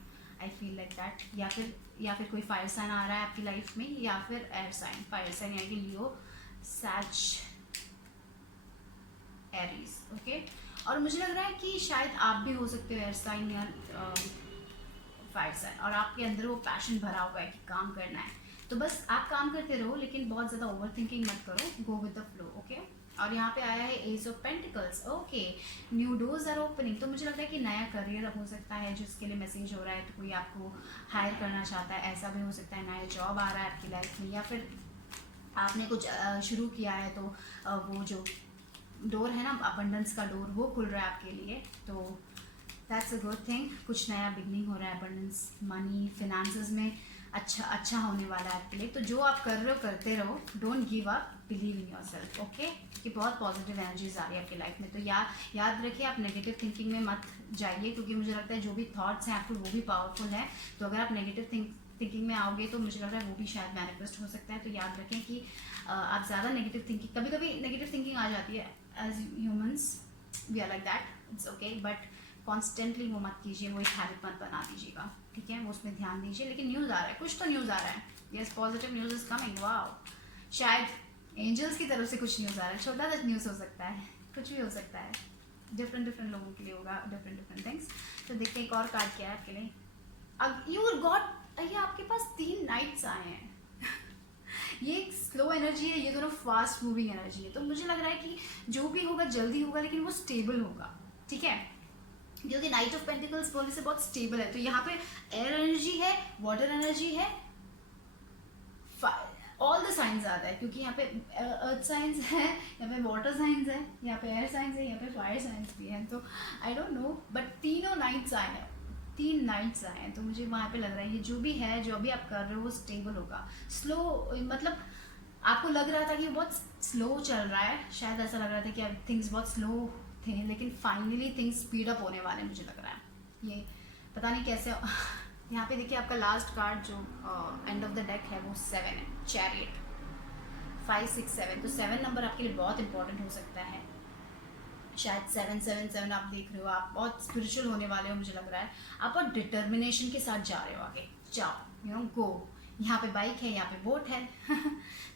आई फील लाइक दैट। या फिर कोई फायर साइन आ रहा है आपकी लाइफ में, या फिर एयर साइन। फायर साइन यानी कि लियो, सैज, एरीज, ओके। और मुझे लग रहा है कि शायद आप भी हो सकते हो एयर साइन या फायर साइन, और आपके अंदर वो पैशन भरा हुआ है कि काम करना है। तो बस आप काम करते रहो, लेकिन बहुत ज़्यादा ओवर थिंकिंग मत करो, go with the flow, okay. और यहाँ पे आया है ace of pentacles, okay. New doors are opening. तो मुझे लगता है कि नया करियर हो सकता है जिसके लिए मैसेज हो रहा है, तो कोई आपको हायर करना चाहता है, ऐसा भी हो सकता है। नया जॉब आ रहा है आपकी लाइफ में, या फिर आपने कुछ शुरू किया है, तो वो जो डोर है ना अबंडेंस का डोर, वो खुल रहा है आपके लिए, तो दैट्स अ गुड थिंग। कुछ नया बिगनिंग हो रहा है, अबंडेंस, मनी, फिनेंसेस में अच्छा होने वाला है आपके लिए। तो जो आप कर रहे हो करते रहो, don't give up, believe in your self, okay. क्योंकि बहुत पॉजिटिव एनर्जीज आ रही है आपकी लाइफ में। तो याद रखिए, आप नेगेटिव थिंकिंग में मत जाइए, क्योंकि मुझे लगता है जो भी थॉट्स हैं आपके वो भी पावरफुल है। तो अगर आप नेगेटिव थिंकिंग में आओगे तो मुझे लग रहा है वो भी शायद मैनिफेस्ट हो सकता है। तो याद रखें कि आप ज़्यादा नेगेटिव थिंकिंग, कभी कभी नेगेटिव थिंकिंग आ जाती है, as humans we are like that, it's okay, but constantly वो मत कीजिए, वो एक हैबिट मत बना दीजिएगा, ठीक है। वो उसमें ध्यान दीजिए। लेकिन न्यूज़ आ रहा है, कुछ तो न्यूज़ आ रहा है, yes, positive news is coming, wow. शायद एंजल्स की तरफ से कुछ न्यूज़ आ रहा है, छोटा सा न्यूज़ हो सकता है, कुछ भी हो सकता है, डिफरेंट लोगों के लिए होगा, डिफरेंट थिंग्स। तो देखते हैं एक और कार्ड क्या है आपके लिए। अब यू गॉट, ये आपके पास 3 नाइट्स आए हैं ये एक स्लो एनर्जी है, ये दोनों फास्ट मूविंग एनर्जी है। तो मुझे लग रहा है कि जो भी होगा जल्दी होगा, लेकिन वो स्टेबल होगा, ठीक है। क्योंकि नाइट ऑफ पेंटिकल्स बोलने से बहुत स्टेबल है। तो यहाँ पे एयर एनर्जी है, वाटर एनर्जी है, ऑल द साइंस आता है, क्योंकि यहाँ पे अर्थ साइंस है, यहाँ पे वाटर साइंस है, यहाँ पे एयर साइंस है, यहाँ पे फायर साइंस भी है। तो I don't know, but 3 knights आए हैं, 3 नाइट्स आए हैं। तो मुझे वहाँ पे लग रहा है ये जो भी है, जो भी आप कर रहे हो वो स्टेबल होगा। स्लो, मतलब आपको लग रहा था कि बहुत स्लो चल रहा है, शायद ऐसा लग रहा था कि थिंग्स बहुत स्लो थे, लेकिन फाइनली थिंग्स स्पीड अप होने वाले, मुझे लग रहा है। ये पता नहीं कैसे यहाँ पे देखिए आपका लास्ट कार्ड जो एंड ऑफ द डेक है वो 7 है, चैरियट, 5 6 7। तो 7 नंबर आपके लिए बहुत इंपॉर्टेंट हो सकता है। शायद 777 आप देख रहे हो, आप बहुत स्पिरिचुअल होने वाले हो, मुझे लग रहा है। आप बहुत डिटर्मिनेशन के साथ जा रहे हो आगे, जाओ, गो। यहाँ पे बाइक है, यहाँ पे बोट है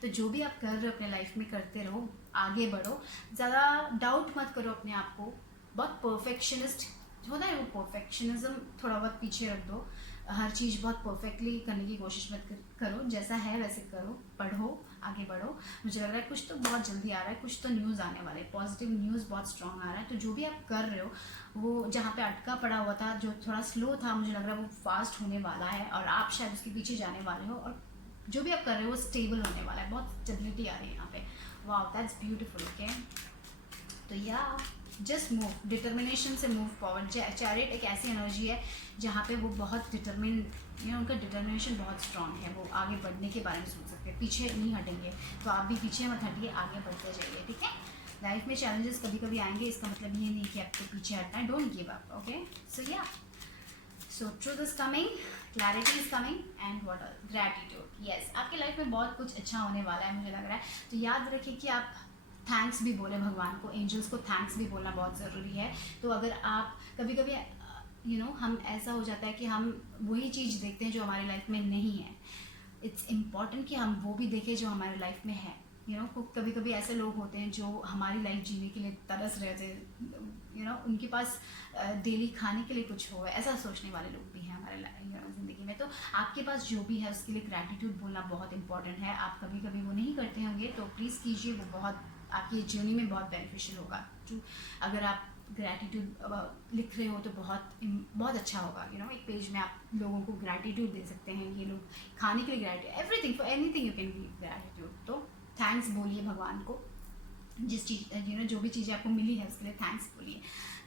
तो जो भी आप कर रहे हो अपने लाइफ में करते रहो, आगे बढ़ो, ज़्यादा डाउट मत करो अपने आप को। बहुत परफेक्शनिस्ट होता है, वो परफेक्शनिज्म थोड़ा बहुत पीछे रख दो। हर चीज़ बहुत परफेक्टली करने की कोशिश मत करो, जैसा है वैसे करो, पढ़ो, आगे बढ़ो। मुझे लग रहा है कुछ तो बहुत जल्दी आ रहा है, कुछ तो न्यूज़ आने वाला है, पॉजिटिव न्यूज़ बहुत स्ट्रॉन्ग आ रहा है। तो जो भी आप कर रहे हो, वो जहाँ पे अटका पड़ा हुआ था, जो थोड़ा स्लो था, मुझे लग रहा है वो फास्ट होने वाला है, और आप शायद उसके पीछे जाने वाले हो। और जो भी आप कर रहे हो वो स्टेबल होने वाला है, बहुत स्टेबिलिटी आ रही है यहाँ पे, वाओ, दैट्स ब्यूटीफुल, ओके। तो या जस्ट मूव, डिटर्मिनेशन से मूव फॉरवर्ड। चैरियट एक ऐसी एनर्जी है जहाँ पे वो बहुत डिटर्मिन, उनका डिटर्मिनेशन बहुत स्ट्रांग है, वो आगे बढ़ने के बारे में सोच सकते हैं, पीछे नहीं हटेंगे। तो आप भी पीछे मत हटिए, आगे बढ़ते जाइए, ठीक है। लाइफ में चैलेंजेस कभी कभी आएंगे, इसका मतलब ये नहीं कि आपको पीछे हटना है, don't give up, okay. So yeah, so truth is coming, clarity is coming, and what are gratitude, yes, आपकी लाइफ में बहुत कुछ अच्छा होने वाला है, मुझे लग रहा है। तो याद रखिए कि आप थैंक्स भी बोले भगवान को, एंजल्स को थैंक्स भी बोलना बहुत ज़रूरी है। तो अगर आप कभी कभी हम ऐसा हो जाता है कि हम वही चीज़ देखते हैं जो हमारी लाइफ में नहीं है, इट्स इम्पॉर्टेंट कि हम वो भी देखें जो हमारे लाइफ में है। कभी कभी ऐसे लोग होते हैं जो हमारी लाइफ जीने के लिए तरस रहे थे, उनके पास डेली खाने के लिए कुछ हो, ऐसा सोचने वाले लोग भी हैं हमारे ज़िंदगी में। तो आपके पास जो भी है उसके लिए ग्रैटिट्यूड बोलना बहुत इंपॉर्टेंट है। आप कभी कभी वो नहीं करते होंगे तो प्लीज़ कीजिए, वो बहुत आपकी जर्नी में बहुत बेनिफिशियल होगा। अगर आप ग्रैटिट्यूड लिख रहे हो तो बहुत अच्छा होगा। एक पेज में आप लोगों को ग्रैटिट्यूड दे सकते हैं। ये लोग खाने के लिए gratitude, everything for anything you can give gratitude. तो थैंक्स बोलिए भगवान को, जिस चीज़ जो भी चीज़ें आपको मिली है उसके लिए थैंक्स बोलिए।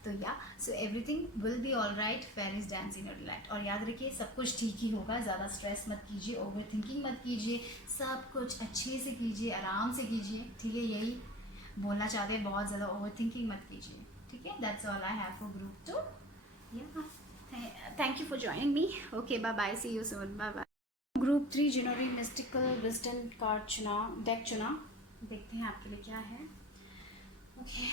तो so everything will be all right, fair is dance in your delight. और याद रखिए सब कुछ ठीक ही होगा। ज़्यादा स्ट्रेस मत कीजिए, ओवर थिंकिंग मत कीजिए, सब कुछ अच्छे से कीजिए, आराम से कीजिए, ठीक है। यही बोलना चाहते हैं, बहुत ज़्यादा ओवर थिंकिंग मत कीजिए, ठीक है। That's all I have for group 2। Thank you for joining me. Okay, bye bye, see you soon, bye bye. Group 3 जिन्होंने मिस्टिकल विजडम कार्ड चुना, डेक चुना, देखते हैं आपके लिए क्या है। Okay,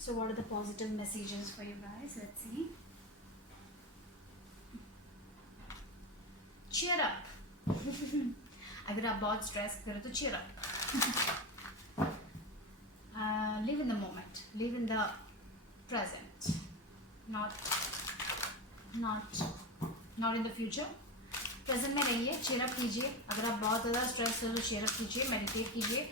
so what are the positive messages for you guys, let's see. Cheer up. अगर आप बहुत स्ट्रेस करो तो cheer up. Live in the moment, live in the present, not in the future. Present में रहिए, चीयर अप कीजिए। अगर आप बहुत ज़्यादा स्ट्रेस हो तो चीयर अप कीजिए, मेडिटेट कीजिए,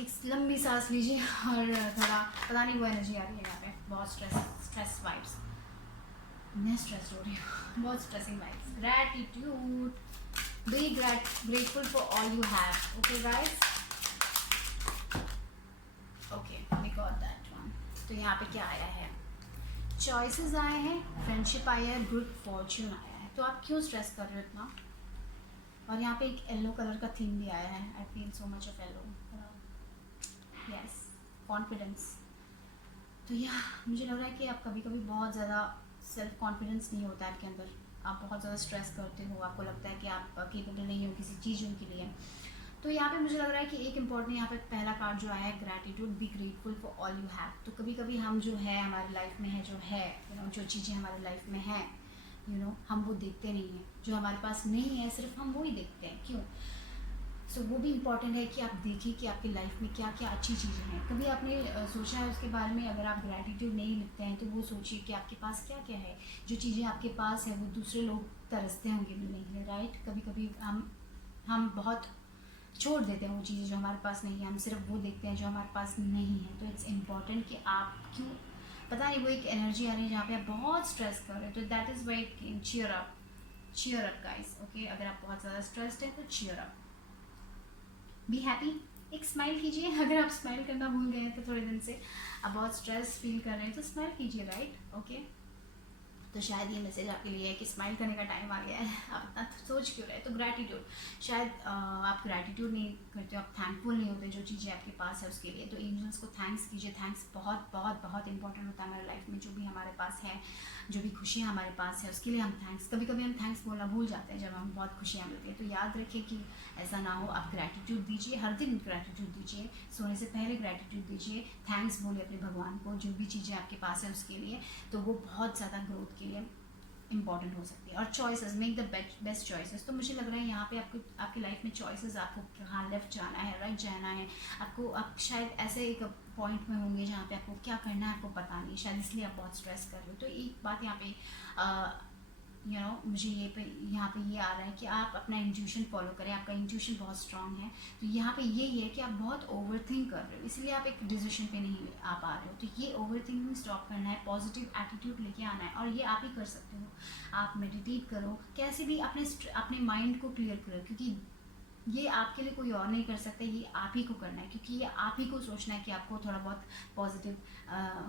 एक लंबी सांस लीजिए और थोड़ा, पता नहीं वो एनर्जी आ रही है यहाँ पे, बहुत स्ट्रेस वाइब्स, मैं स्ट्रेस हो रही हूँ, बहुत stressing vibes. Gratitude, be grateful for all you have. Okay guys, okay, we got that one. तो यहाँ पे क्या आया है, चॉइसेस आए हैं, फ्रेंडशिप आई है, गुड फॉर्च्यून आया है। तो आप क्यों स्ट्रेस कर रहे हो इतना। और यहाँ पे एक येलो कलर का थीम भी आया है, I feel so much of yellow, yes, confidence. तो मुझे लग रहा है कि आप कभी कभी बहुत ज़्यादा सेल्फ कॉन्फिडेंस नहीं होता है आपके अंदर, आप बहुत ज़्यादा स्ट्रेस करते हो, आपको लगता है कि आप केपेबल नहीं हो किसी चीज़ों के लिए। तो यहाँ पे मुझे लग रहा है कि एक इम्पॉर्टेंट यहाँ पे पहला कार्ड जो आया है, gratitude, be grateful for all you have. तो कभी कभी हम जो है हमारी लाइफ में है, जो है जो चीज़ें हमारी लाइफ में हैं, हम वो देखते नहीं हैं। जो हमारे पास नहीं है सिर्फ हम वो ही देखते हैं, क्यों। सो वो भी इम्पॉर्टेंट है कि आप देखें कि आपकी लाइफ में क्या क्या अच्छी चीज़ें हैं। कभी आपने सोचा है उसके बारे में। अगर आप ग्रैटिट्यूड नहीं लिखते हैं तो वो सोचिए कि आपके पास क्या क्या है, जो चीज़ें आपके पास है वो दूसरे लोग तरसते होंगे मिलने के लिए, राइट। कभी कभी हम बहुत छोड़ देते हैं वो चीज़ें जो हमारे पास नहीं है, हम सिर्फ वो देखते हैं जो हमारे पास नहीं है। तो इट्स इम्पॉर्टेंट कि आप क्यों, पता नहीं वो एक एनर्जी आ रही है जहाँ पे आप बहुत स्ट्रेस कर रहे हो, तो that is why cheer up guys. Okay, अगर आप बहुत ज़्यादा स्ट्रेस्ड हैं तो चीयर अप, बी हैप्पी, एक स्माइल कीजिए। अगर आप स्माइल करना भूल गए हैं तो थोड़े दिन से आप बहुत स्ट्रेस फील कर रहे हैं तो स्माइल कीजिए, राइट। ओके, तो शायद ये मैसेज आपके लिए है कि स्माइल करने का टाइम आ गया है। आप इतना सोच क्यों रहे। तो ग्रैटिट्यूड, शायद आप ग्रैटिट्यूड नहीं करते हो, आप थैंकफुल नहीं होते जो चीज़ें आपके पास है उसके लिए। तो एंजल्स को थैंक्स कीजिए। थैंक्स बहुत बहुत बहुत इंपॉर्टेंट होता है हमारे लाइफ में। जो भी हमारे पास है, जो भी खुशियाँ हमारे पास है उसके लिए हम थैंक्स, कभी कभी हम थैंक्स बोलना भूल जाते हैं जब हम बहुत खुशियाँ मिलती हैं। तो याद रखिए कि ऐसा ना हो, आप ग्रैटिट्यूड दीजिए, हर दिन ग्रैटिट्यूड दीजिए, सोने से पहले ग्रैटिट्यूड दीजिए, थैंक्स बोलिए अपने भगवान को जो भी चीज़ें आपके पास है उसके लिए। तो वो बहुत ज़्यादा ग्रोथ के लिए इंपॉर्टेंट हो सकती है। और choices, make the best choices. तो मुझे लग रहा है यहाँ पे आपको आपकी लाइफ में चॉइसेस, आपको कहाँ लेफ्ट जाना है, राइट जाना है, आप शायद ऐसे एक पॉइंट में होंगे जहाँ पे आपको क्या करना है आपको पता नहीं, शायद इसलिए आप बहुत स्ट्रेस कर रहे हो। तो एक बात यहाँ पे मुझे यहाँ पे ये आ रहा है कि आप अपना इंट्यूशन फॉलो करें। आपका इंट्यूशन बहुत स्ट्रांग है। तो यहाँ पे यही है कि आप बहुत ओवर थिंक कर रहे हो, इसलिए आप एक डिसीजन पे नहीं आ पा रहे हो। तो ये ओवर थिंकिंग स्टॉप करना है, पॉजिटिव एटीट्यूड लेके आना है, और ये आप ही कर सकते हो। आप मेडिटेट करो, कैसे भी अपने माइंड को क्लियर करो, क्योंकि ये आपके लिए कोई और नहीं कर सकता, ये आप ही को करना है। क्योंकि ये आप ही को सोचना है कि आपको थोड़ा बहुत पॉजिटिव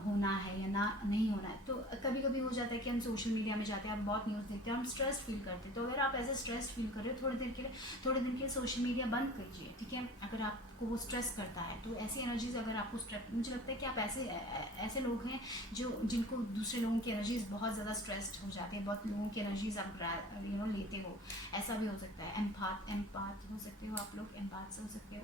होना है या ना नहीं होना है। तो कभी कभी हो जाता है कि हम सोशल मीडिया में जाते हैं, हम बहुत न्यूज़ देखते हैं, हम स्ट्रेस फील करते हैं। तो अगर आप ऐसे स्ट्रेस फील कर रहे हो, थोड़े दिन के लिए सोशल मीडिया बंद कीजिए, ठीक है। अगर आपको वो स्ट्रेस करता है तो ऐसी एनर्जीज अगर आपको स्ट्रेस, मुझे लगता है कि आप ऐसे लोग हैं जिनको दूसरे लोगों की एनर्जीज बहुत ज़्यादा स्ट्रेस्ड हो जाती है, बहुत लोगों की एनर्जीज आप लेते हो, ऐसा भी हो सकता है। एम्पाथ हो सकते हो आप लोग, एम्पाथ से हो सकते हो।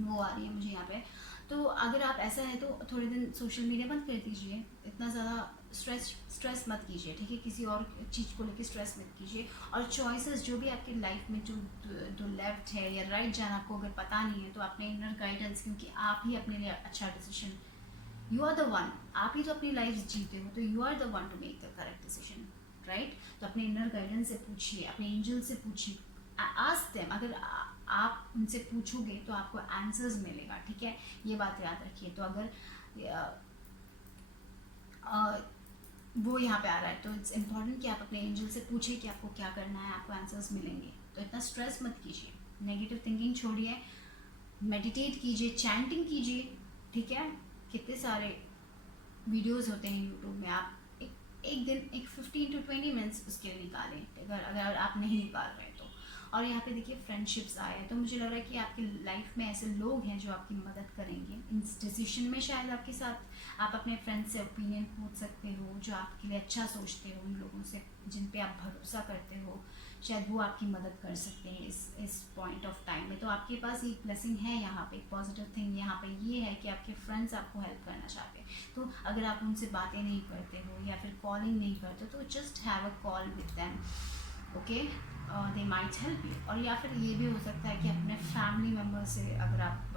वो आ रही है मुझे यहाँ पे। तो अगर आप ऐसा है तो थोड़े दिन सोशल मीडिया बंद कर दीजिए, इतना ज़्यादा स्ट्रेस मत कीजिए, ठीक है, किसी और चीज़ को लेकर स्ट्रेस मत कीजिए। और चॉइसेस जो भी आपकी लाइफ में जो लेफ्ट है या राइट जाना आपको अगर पता नहीं है, तो अपने इनर गाइडेंस, क्योंकि आप ही अपने लिए अच्छा decision, you are the one, आप ही तो अपनी लाइफ जीते हो, तो you are the one to make the correct decision, right. तो अपने इनर गाइडेंस से पूछिए, अपने एंजल से पूछिए, आस्क देम। अगर आप उनसे पूछोगे तो आपको आंसर्स मिलेगा, ठीक है, ये बात याद रखिए। तो अगर वो यहाँ पे आ रहा है तो इट्स इम्पॉर्टेंट कि आप अपने एंजल से पूछिए कि आपको क्या करना है, आपको आंसर्स मिलेंगे। तो इतना स्ट्रेस मत कीजिए, नेगेटिव थिंकिंग छोड़िए, मेडिटेट कीजिए, चैंटिंग कीजिए, ठीक है। कितने सारे वीडियोस होते हैं यूट्यूब में, आप एक दिन एक 15 to 20 मिनट्स उसके लिए निकालें, अगर आप नहीं निकाल रहे तो। और यहाँ पे देखिए फ्रेंडशिप्स आए हैं, तो मुझे लग रहा है कि आपकी लाइफ में ऐसे लोग हैं जो आपकी मदद करेंगे इस डिसीजन में। शायद आपके साथ आप अपने फ्रेंड से ओपिनियन पूछ सकते हो, जो आपके लिए अच्छा सोचते हो, उन लोगों से जिन पे आप भरोसा करते हो, शायद वो आपकी मदद कर सकते हैं इस पॉइंट ऑफ टाइम में। तो आपके पास एक ब्लेसिंग है यहाँ पे, एक पॉजिटिव थिंग यहाँ पे ये है कि आपके फ्रेंड्स आपको हेल्प करना चाहते हैं। तो अगर आप उनसे बातें नहीं करते हो या फिर कॉलिंग नहीं करते तो just have a call with them, okay, they might help you. और या फिर ये भी हो सकता है कि अपने फैमिली मेम्बर से अगर आप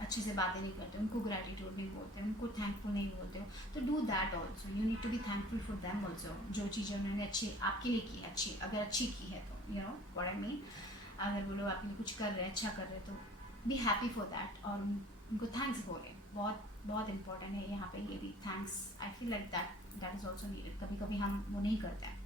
अच्छे से बातें नहीं करते, उनको ग्रैटिट्यूड नहीं बोलते, उनको थैंकफुल नहीं बोलते हो, तो do that also, you need to be thankful for them also. जो चीज़ें उन्होंने अच्छी आपके लिए की, अच्छी अगर अच्छी की है तो you know what I mean, अगर वो लोग आपके लिए कुछ कर रहे हैं, अच्छा कर रहे हैं, तो बी हैप्पी फॉर दैट और उनको थैंक्स बोले। बहुत बहुत इंपॉर्टेंट है यहाँ पे ये भी, thanks. I feel like that is also needed. कभी कभी हम वो नहीं करते हैं।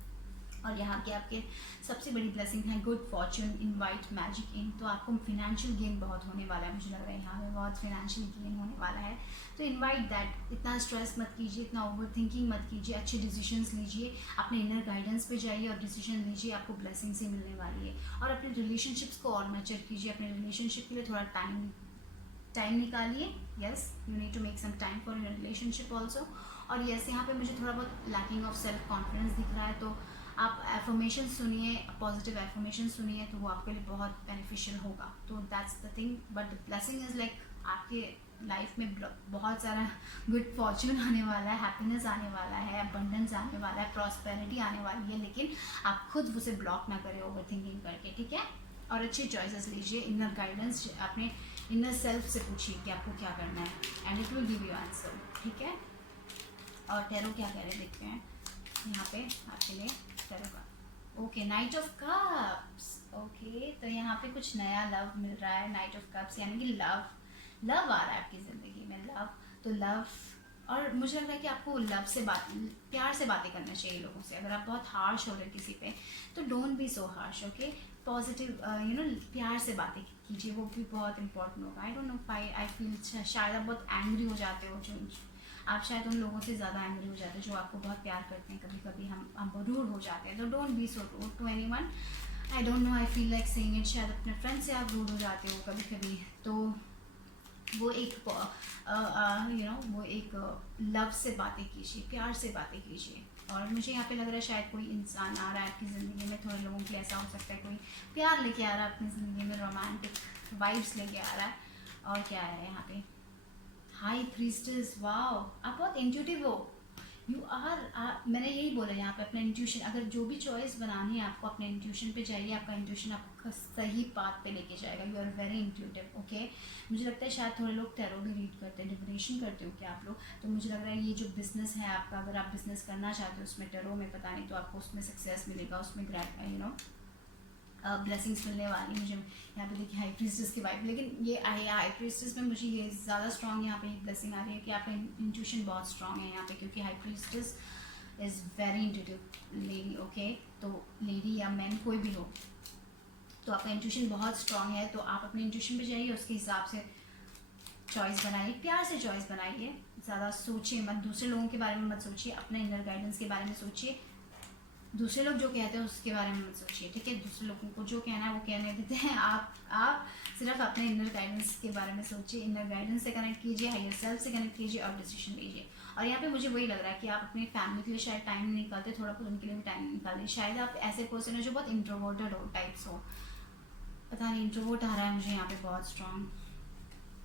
और यहाँ की आपके सबसे बड़ी ब्लेसिंग है गुड फॉर्चून, इनवाइट मैजिक इन। तो आपको फिनेंशियल गेन बहुत होने वाला है, मुझे लग रहा है यहाँ पे बहुत फिनेंशियल गेन होने वाला है। तो इनवाइट दैट, इतना स्ट्रेस मत कीजिए, इतना ओवर थिंकिंग मत कीजिए, अच्छे डिसीजंस लीजिए, अपने इनर गाइडेंस पे जाइए और डिसीजन लीजिए, आपको ब्लेसिंग से मिलने वाली है। और अपने रिलेशनशिप्स को और नर्चर कीजिए, अपने रिलेशनशिप के लिए थोड़ा टाइम निकालिए। Yes, you need to make some time for your relationship also. और यस, यहाँ पे मुझे थोड़ा बहुत लैकिंग ऑफ सेल्फ कॉन्फिडेंस दिख रहा है, तो आप एफर्मेशन सुनिए, पॉजिटिव एफर्मेशन सुनिए, तो वो आपके लिए बहुत बेनिफिशियल होगा। तो that's the thing. But the blessing is like आपके लाइफ में बहुत सारा गुड फॉर्चून आने वाला है, हैप्पीनेस आने वाला है, अबंडेंस आने वाला है, प्रॉस्पेरिटी आने वाली है, लेकिन आप खुद उसे ब्लॉक ना करें ओवर थिंकिंग करके, ठीक है। और अच्छे चॉइसेस लीजिए, इनर गाइडेंस अपने इनर सेल्फ से पूछिए कि आपको क्या करना है, and it will give you answer, ठीक है। और टैरो क्या कह रहे देखते हैं यहाँ पे आपके लिए टैरो का। Okay, night of cups. Okay, तो यहाँ पे कुछ नया लव मिल रहा है, नाइट ऑफ कप्स यानी कि लव आ रहा है आपकी ज़िंदगी में, लव। तो लव, और मुझे लग रहा है कि आपको लव से प्यार से बातें करना चाहिए लोगों से। अगर आप बहुत हार्श हो रहे हो किसी पे तो don't be so harsh, okay. Positive you know प्यार से बातें कीजिए, वो भी बहुत इंपॉर्टेंट होगा। आई डोंट नो, आई फील शायद आप बहुत एंग्री हो जाते हो, जो आप शायद उन लोगों से ज़्यादा एंग्री हो जाते हैं जो आपको बहुत प्यार करते हैं। कभी कभी हम रूड हो जाते हैं, तो don't be so rude to anyone. I don't know, I feel like saying it, शायद अपने फ्रेंड से आप रूड हो जाते हो कभी कभी, तो वो एक वो एक लव से बातें कीजिए, प्यार से बातें कीजिए। और मुझे यहाँ पे लग रहा है शायद कोई इंसान आ रहा है आपकी ज़िंदगी में, थोड़े लोगों के लिए ऐसा हो सकता है कोई प्यार लेके आ रहा है अपनी ज़िंदगी में, रोमांटिक वाइब्स लेके आ रहा है। और क्या है यहाँ पे, हाई प्रीस्टेस। वाओ, आप बहुत इंट्यूटिव हो, यू आर। मैंने यही बोला यहाँ पे, अपना इंट्यूशन, अगर जो भी चॉइस बनानी है आपको अपने इंट्यूशन पे जाइए, आपका इंट्यूशन आपका सही पाथ पे लेके जाएगा। You are very intuitive, okay. मुझे लगता है शायद थोड़े लोग टैरो भी रीड करते हैं, डिविनेशन करते हो क्या आप लोग, तो मुझे लग रहा है ये जो बिजनेस है आपका, अगर आप बिजनेस करना चाहते हो उसमें टैरो में, पता नहीं, तो आपको उसमें सक्सेस मिलेगा, उसमें ब्लेसिंग्स मिलने वाली। मुझे यहाँ पे देखिए हाई प्रीस्टेस की वाइब, लेकिन ये हाई प्रीस्टेस में मुझे ये ज़्यादा स्ट्रॉन्ग यहाँ पे ब्लेसिंग आ रही है कि आपका इंट्यूशन बहुत स्ट्रॉन्ग है यहाँ पे, क्योंकि high priestess is very intuitive lady, okay. तो लेडी या मैन कोई भी हो, तो आपका इंट्यूशन बहुत स्ट्रॉन्ग है, तो आप अपने इंट्यूशन पे जाइए, उसके हिसाब से चॉइस बनाइए, प्यार से चॉइस बनाइए, ज़्यादा सोचिए मत, दूसरे लोगों के बारे में मत सोचिए, अपने इनर गाइडेंस के बारे में सोचिए। दूसरे लोग जो कहते हैं उसके बारे में मत सोचिए, ठीक है। दूसरे लोगों को जो कहना है वो कहने देते हैं, आप सिर्फ अपने इनर गाइडेंस के बारे में सोचिए, इनर गाइडेंस से कनेक्ट कीजिए, हायर सेल्फ से कनेक्ट कीजिए और डिसीजन लीजिए। और यहाँ पे मुझे वही लग रहा है कि आप अपनी फैमिली के लिए शायद टाइम नहीं निकालते, थोड़ा बहुत उनके लिए भी टाइम निकालिए। शायद आप ऐसे पर्सन हो जो बहुत इंट्रोवर्टेड हो, टाइप्स हो, पता नहीं, इंट्रोवर्ट आ रहा है मुझे यहाँ पे बहुत strong.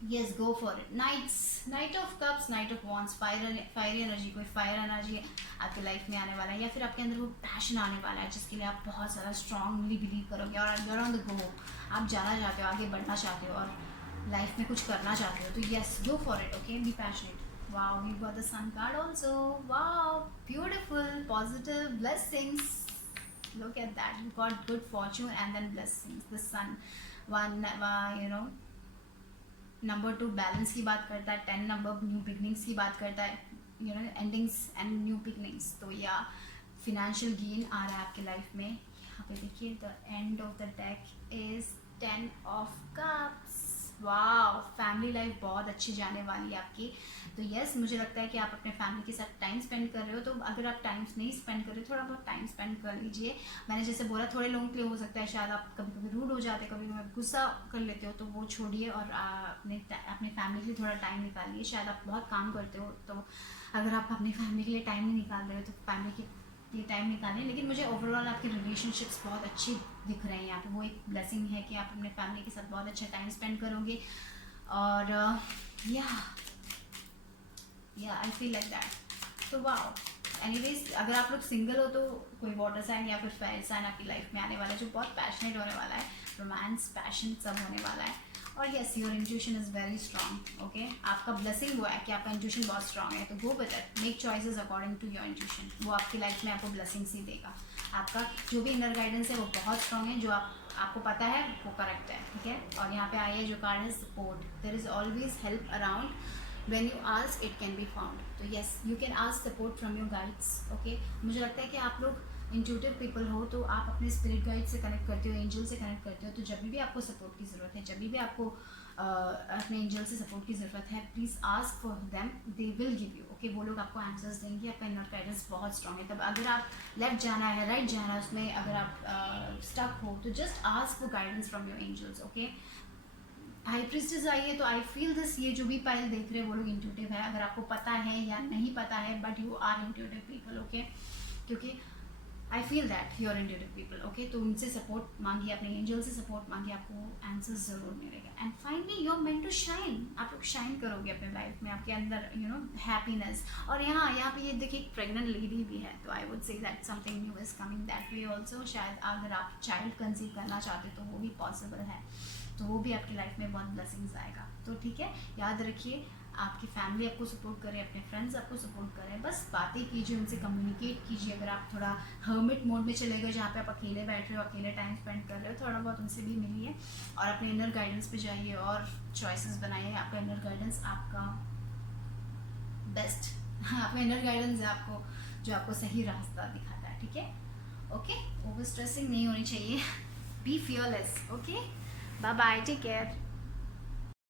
Yes, go for it. Night of cups, night of wands, fire energy, कोई फायर एनर्जी आपके लाइफ में आने वाला है, या फिर आपके अंदर वो पैशन आने वाला है जिसके लिए आप बहुत ज़्यादा स्ट्रांगली बिलीव करोगे और यूर ऑन द गो, आप जाना चाहते हो, आगे बढ़ना चाहते हो और लाइफ में कुछ करना चाहते हो, तो yes, go for it. Okay, be passionate. Wow, you got the sun card also. Wow, beautiful, positive blessings. Look at that. You got good fortune and then blessings. The sun, one, number 2 balance की बात करता है, 10 number new beginnings की बात करता है, endings and new beginnings. तो या फिनेंशियल गेन आ रहा है आपके लाइफ में। यहाँ पे देखिए, the end of the deck is 10 of cups. वाह, फैमिली लाइफ बहुत अच्छी जाने वाली है आपकी। तो यस, मुझे लगता है कि आप अपने फैमिली के साथ टाइम स्पेंड कर रहे हो, तो अगर आप टाइम नहीं स्पेंड कर रहे हो, थोड़ा बहुत टाइम स्पेंड कर लीजिए। मैंने जैसे बोला, थोड़े लोगों के लिए हो सकता है शायद आप कभी कभी रूड हो जाते, कभी कभी गुस्सा कर लेते हो, तो वो छोड़िए और अपने फैमिली के लिए थोड़ा टाइम निकालिए। शायद आप बहुत काम करते हो, तो अगर आप अपनी फैमिली के लिए टाइम नहीं निकाल रहे हो तो फैमिली के लिए टाइम निकालें। लेकिन मुझे ओवरऑल आपके रिलेशनशिप्स बहुत अच्छी दिख रहे हैं यहाँ पे। वो एक ब्लेसिंग है कि आप अपने फैमिली के साथ बहुत अच्छा टाइम स्पेंड करोगे। और या आई फील लाइक दैट। तो वाओ, एनीवेज, अगर आप लोग सिंगल हो तो कोई वाटर साइन या फिर फायर साइन आपकी लाइफ में आने वाला है जो बहुत पैशनेट होने वाला है, रोमांस, पैशन सब होने वाला है। और yes, your intuition is very strong. Okay, आपका ब्लेसिंग वो है कि आपका इंट्यूशन बहुत स्ट्रॉन्ग है, तो go with it, make choices according to your intuition. वो आपकी लाइफ में आपको ब्लेसिंग्स ही देगा। आपका जो भी इनर गाइडेंस है वो बहुत स्ट्रॉन्ग है, जो आपको पता है वो करेक्ट है, ठीक है। और यहाँ पे आई है जो कार्ड है support, there is always help around, when you ask it can be found। तो yes, you can ask support from your guides। okay, मुझे लगता है कि आप लोग इंट्यूटिव पीपल हो, तो आप अपने स्पिरिट गाइड से कनेक्ट करते हो, एंजल से कनेक्ट करते हो। तो जब भी आपको सपोर्ट की ज़रूरत है, जब भी आपको अपने एंजल से सपोर्ट की ज़रूरत है, please ask for them, they will give you. Okay, वो लोग आपको आंसर्स देंगे। आपका इनर गाइडेंस बहुत स्ट्रॉन्ग है। तब अगर आप लेफ्ट जाना है, राइट जाना है, उसमें अगर आप स्टक हो, तो just ask for guidance from your angels. Okay, high priestess आई है, तो आई फील दिस, ये जो भी पाइल देख रहे हैं वो लोग इंट्यूटिव है। अगर आपको पता है या नहीं पता है, but you are intuitive people. Okay, क्योंकि I feel that you are intuitive people. Okay, तो उनसे सपोर्ट मांगिए, अपने एंजल से सपोर्ट मांगिए, आपको आंसर्स जरूर मिलेगा। And finally you are meant to shine. आप लोग शाइन करोगे अपने लाइफ में, आपके अंदर हैप्पीनेस। और यहाँ पे ये देखिए, एक प्रेग्नेंट लेडी भी है, तो I would say that something new is coming that way also. शायद अगर आप चाइल्ड कंसीव करना चाहते हो तो वो भी पॉसिबल है, तो वो भी आपकी लाइफ में बहुत ब्लेसिंग्स आएगा। तो ठीक है, याद रखिए, आपकी फैमिली आपको सपोर्ट करे, अपने फ्रेंड्स आपको सपोर्ट करें, बस बातें कीजिए, उनसे कम्युनिकेट कीजिए। अगर आप थोड़ा हर्मिट मोड में चले गए, जहाँ पे आप अकेले बैठ रहे हो, अकेले टाइम स्पेंड कर रहे हो, थोड़ा बहुत उनसे भी मिलिए और अपने इनर गाइडेंस पे जाइए और चॉइसेस बनाइए। आपका इनर गाइडेंस आपका बेस्ट आपका इनर गाइडेंस है आपको, जो आपको सही रास्ता दिखाता है, ठीक है। ओके, ओवर स्ट्रेसिंग नहीं होनी चाहिए, be fearless. Okay, bye bye, take care.